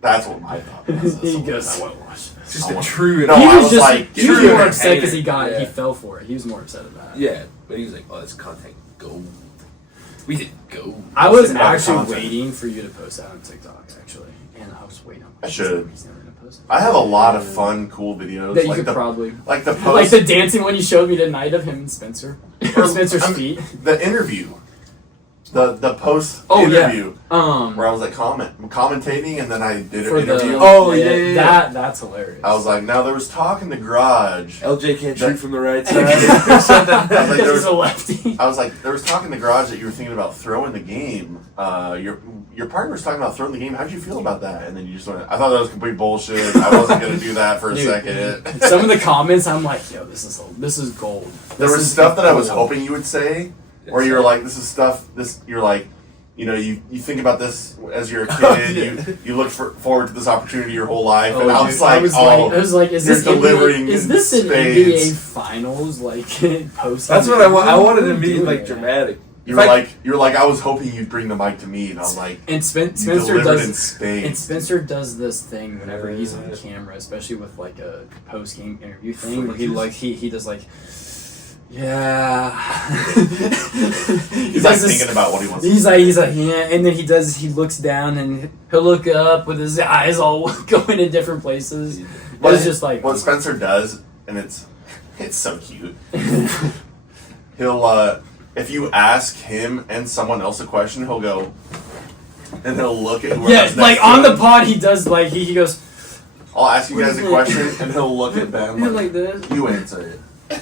That's what my thought was. He goes, "I want to watch this." Just I a want- true. No, he I was was just like, he was true more upset because he entertainer. he Yeah. fell for it. He was more upset about it. Yeah, but he was like, "Oh, this content gold. We did gold." I was Think about the actually content. waiting for you to post that on TikTok actually, and I was waiting. I should. He's never gonna post it. I have a lot of fun, cool videos. That you like could the probably like the like post, the dancing one you showed me tonight of him and Spencer. Spencer's feet. the interview. The post interview where I was like commentating and then I did an interview. That's hilarious. I was like, now there was talk in the garage. LJ can't shoot from the right side. He's a lefty. I was like, there was talk in the garage that you were thinking about throwing the game. Your partner was talking about throwing the game. How'd you feel about that? And then you just went, I thought that was complete bullshit. I wasn't gonna do that for a second. Some of the comments, I'm like, yo, this is gold. There was stuff that I was hoping you would say. Or you're like, this is stuff. You're like, you know, you think about this as you're a kid. You look forward to this opportunity your whole life. And I was like, is this an NBA Finals like post? That's what I wanted to be like dramatic. You were like, I was hoping you'd bring the mic to me, and I was like, and Spencer does this thing whenever he's on camera, especially with like a post game interview thing, where he does like. Yeah. He's like thinking about what he wants. He's like, yeah, and then he looks down and he'll look up with his eyes all going in different places. But it's just like what Spencer does, and it's so cute. He'll if you ask him and someone else a question, he'll go and he'll look at whoever's next like to on him. the pod he does like he goes. I'll ask you guys a question, and he'll look at Ben like this. You answer it.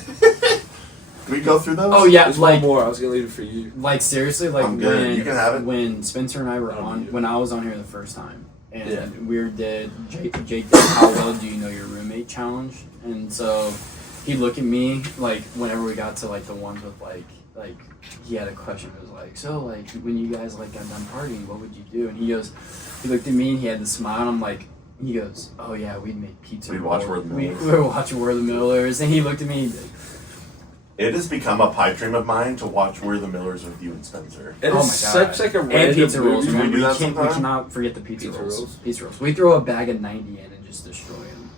Can we go through those? Oh yeah, there's one more. I was gonna leave it for you. Like seriously, like I'm good. You can have it. When Spencer and I were when I was on here the first time, and we did Jake did how well do you know your roommate challenge, and so he'd look at me like whenever we got to like the ones with like he had a question. It was like, so like when you guys like got done partying, what would you do? And he looked at me and he had the smile. And I'm like. He goes, oh yeah, we'd make pizza. We'd watch We're the Millers. We were watching We're the Millers, and he looked at me. It has become a pipe dream of mine to watch We're the Millers with you and Spencer. It is such like a random and pizza rolls. movie. Remember, we do that we sometime? cannot forget the pizza rolls. Pizza rolls. We throw a bag of 90 in and just destroy them.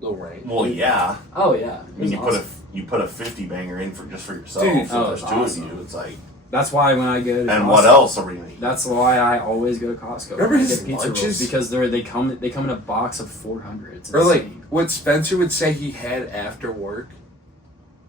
Little rain. Well, yeah. Oh yeah. I mean, you put a 50 banger in for yourself. Dude, so there's awesome. two of you. It's like. That's why when I go to And Costco, what else are we gonna eat? That's why I always go to Costco. Remember I his get pizza lunches? rolls because they come in a box of 400. It's Or like insane. what Spencer would say he had after work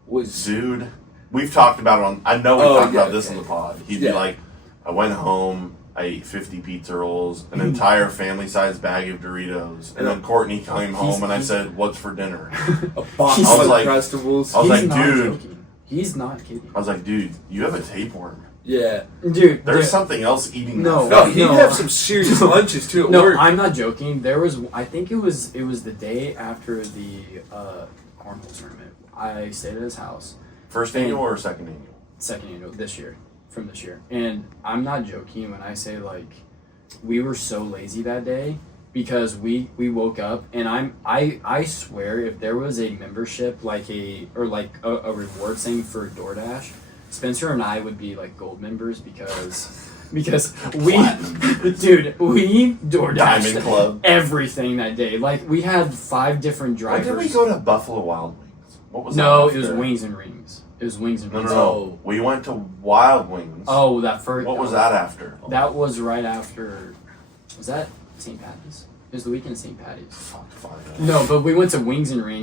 was Dude, we've talked about it on. I know we've talked about this on the pod. He'd be like, I went home, I ate 50 pizza rolls, an entire family-sized bag of Doritos, and then Courtney came home and I said, "What's for dinner?" a box I was of like- Uncrustables. I was like, He's not dude. joking. He's not kidding. I was like, dude, you have a tapeworm. Yeah. Dude, There's something else eating. No. that No, he'd have some serious lunches too at No, work. I'm not joking. There was, I think it was the day after the cornhole tournament. I stayed at his house. First annual or second annual? Second annual from this year. And I'm not joking when I say like we were so lazy that day because we woke up and I swear if there was a membership like a reward thing for DoorDash, Spencer and I would be like gold members because we DoorDashed Diamond Club. everything that day. Like we had 5 different Why drivers. did we go to Buffalo Wild Wings? What was No, that? it was Wings and Rings. It was Wings and Rings. No. We went to Wild Wings. Oh, that first. What was that after? That was right after. Was that St. Patty's? It was the weekend of St. Patty's. Fuck. No, but we went to Wings and Rings.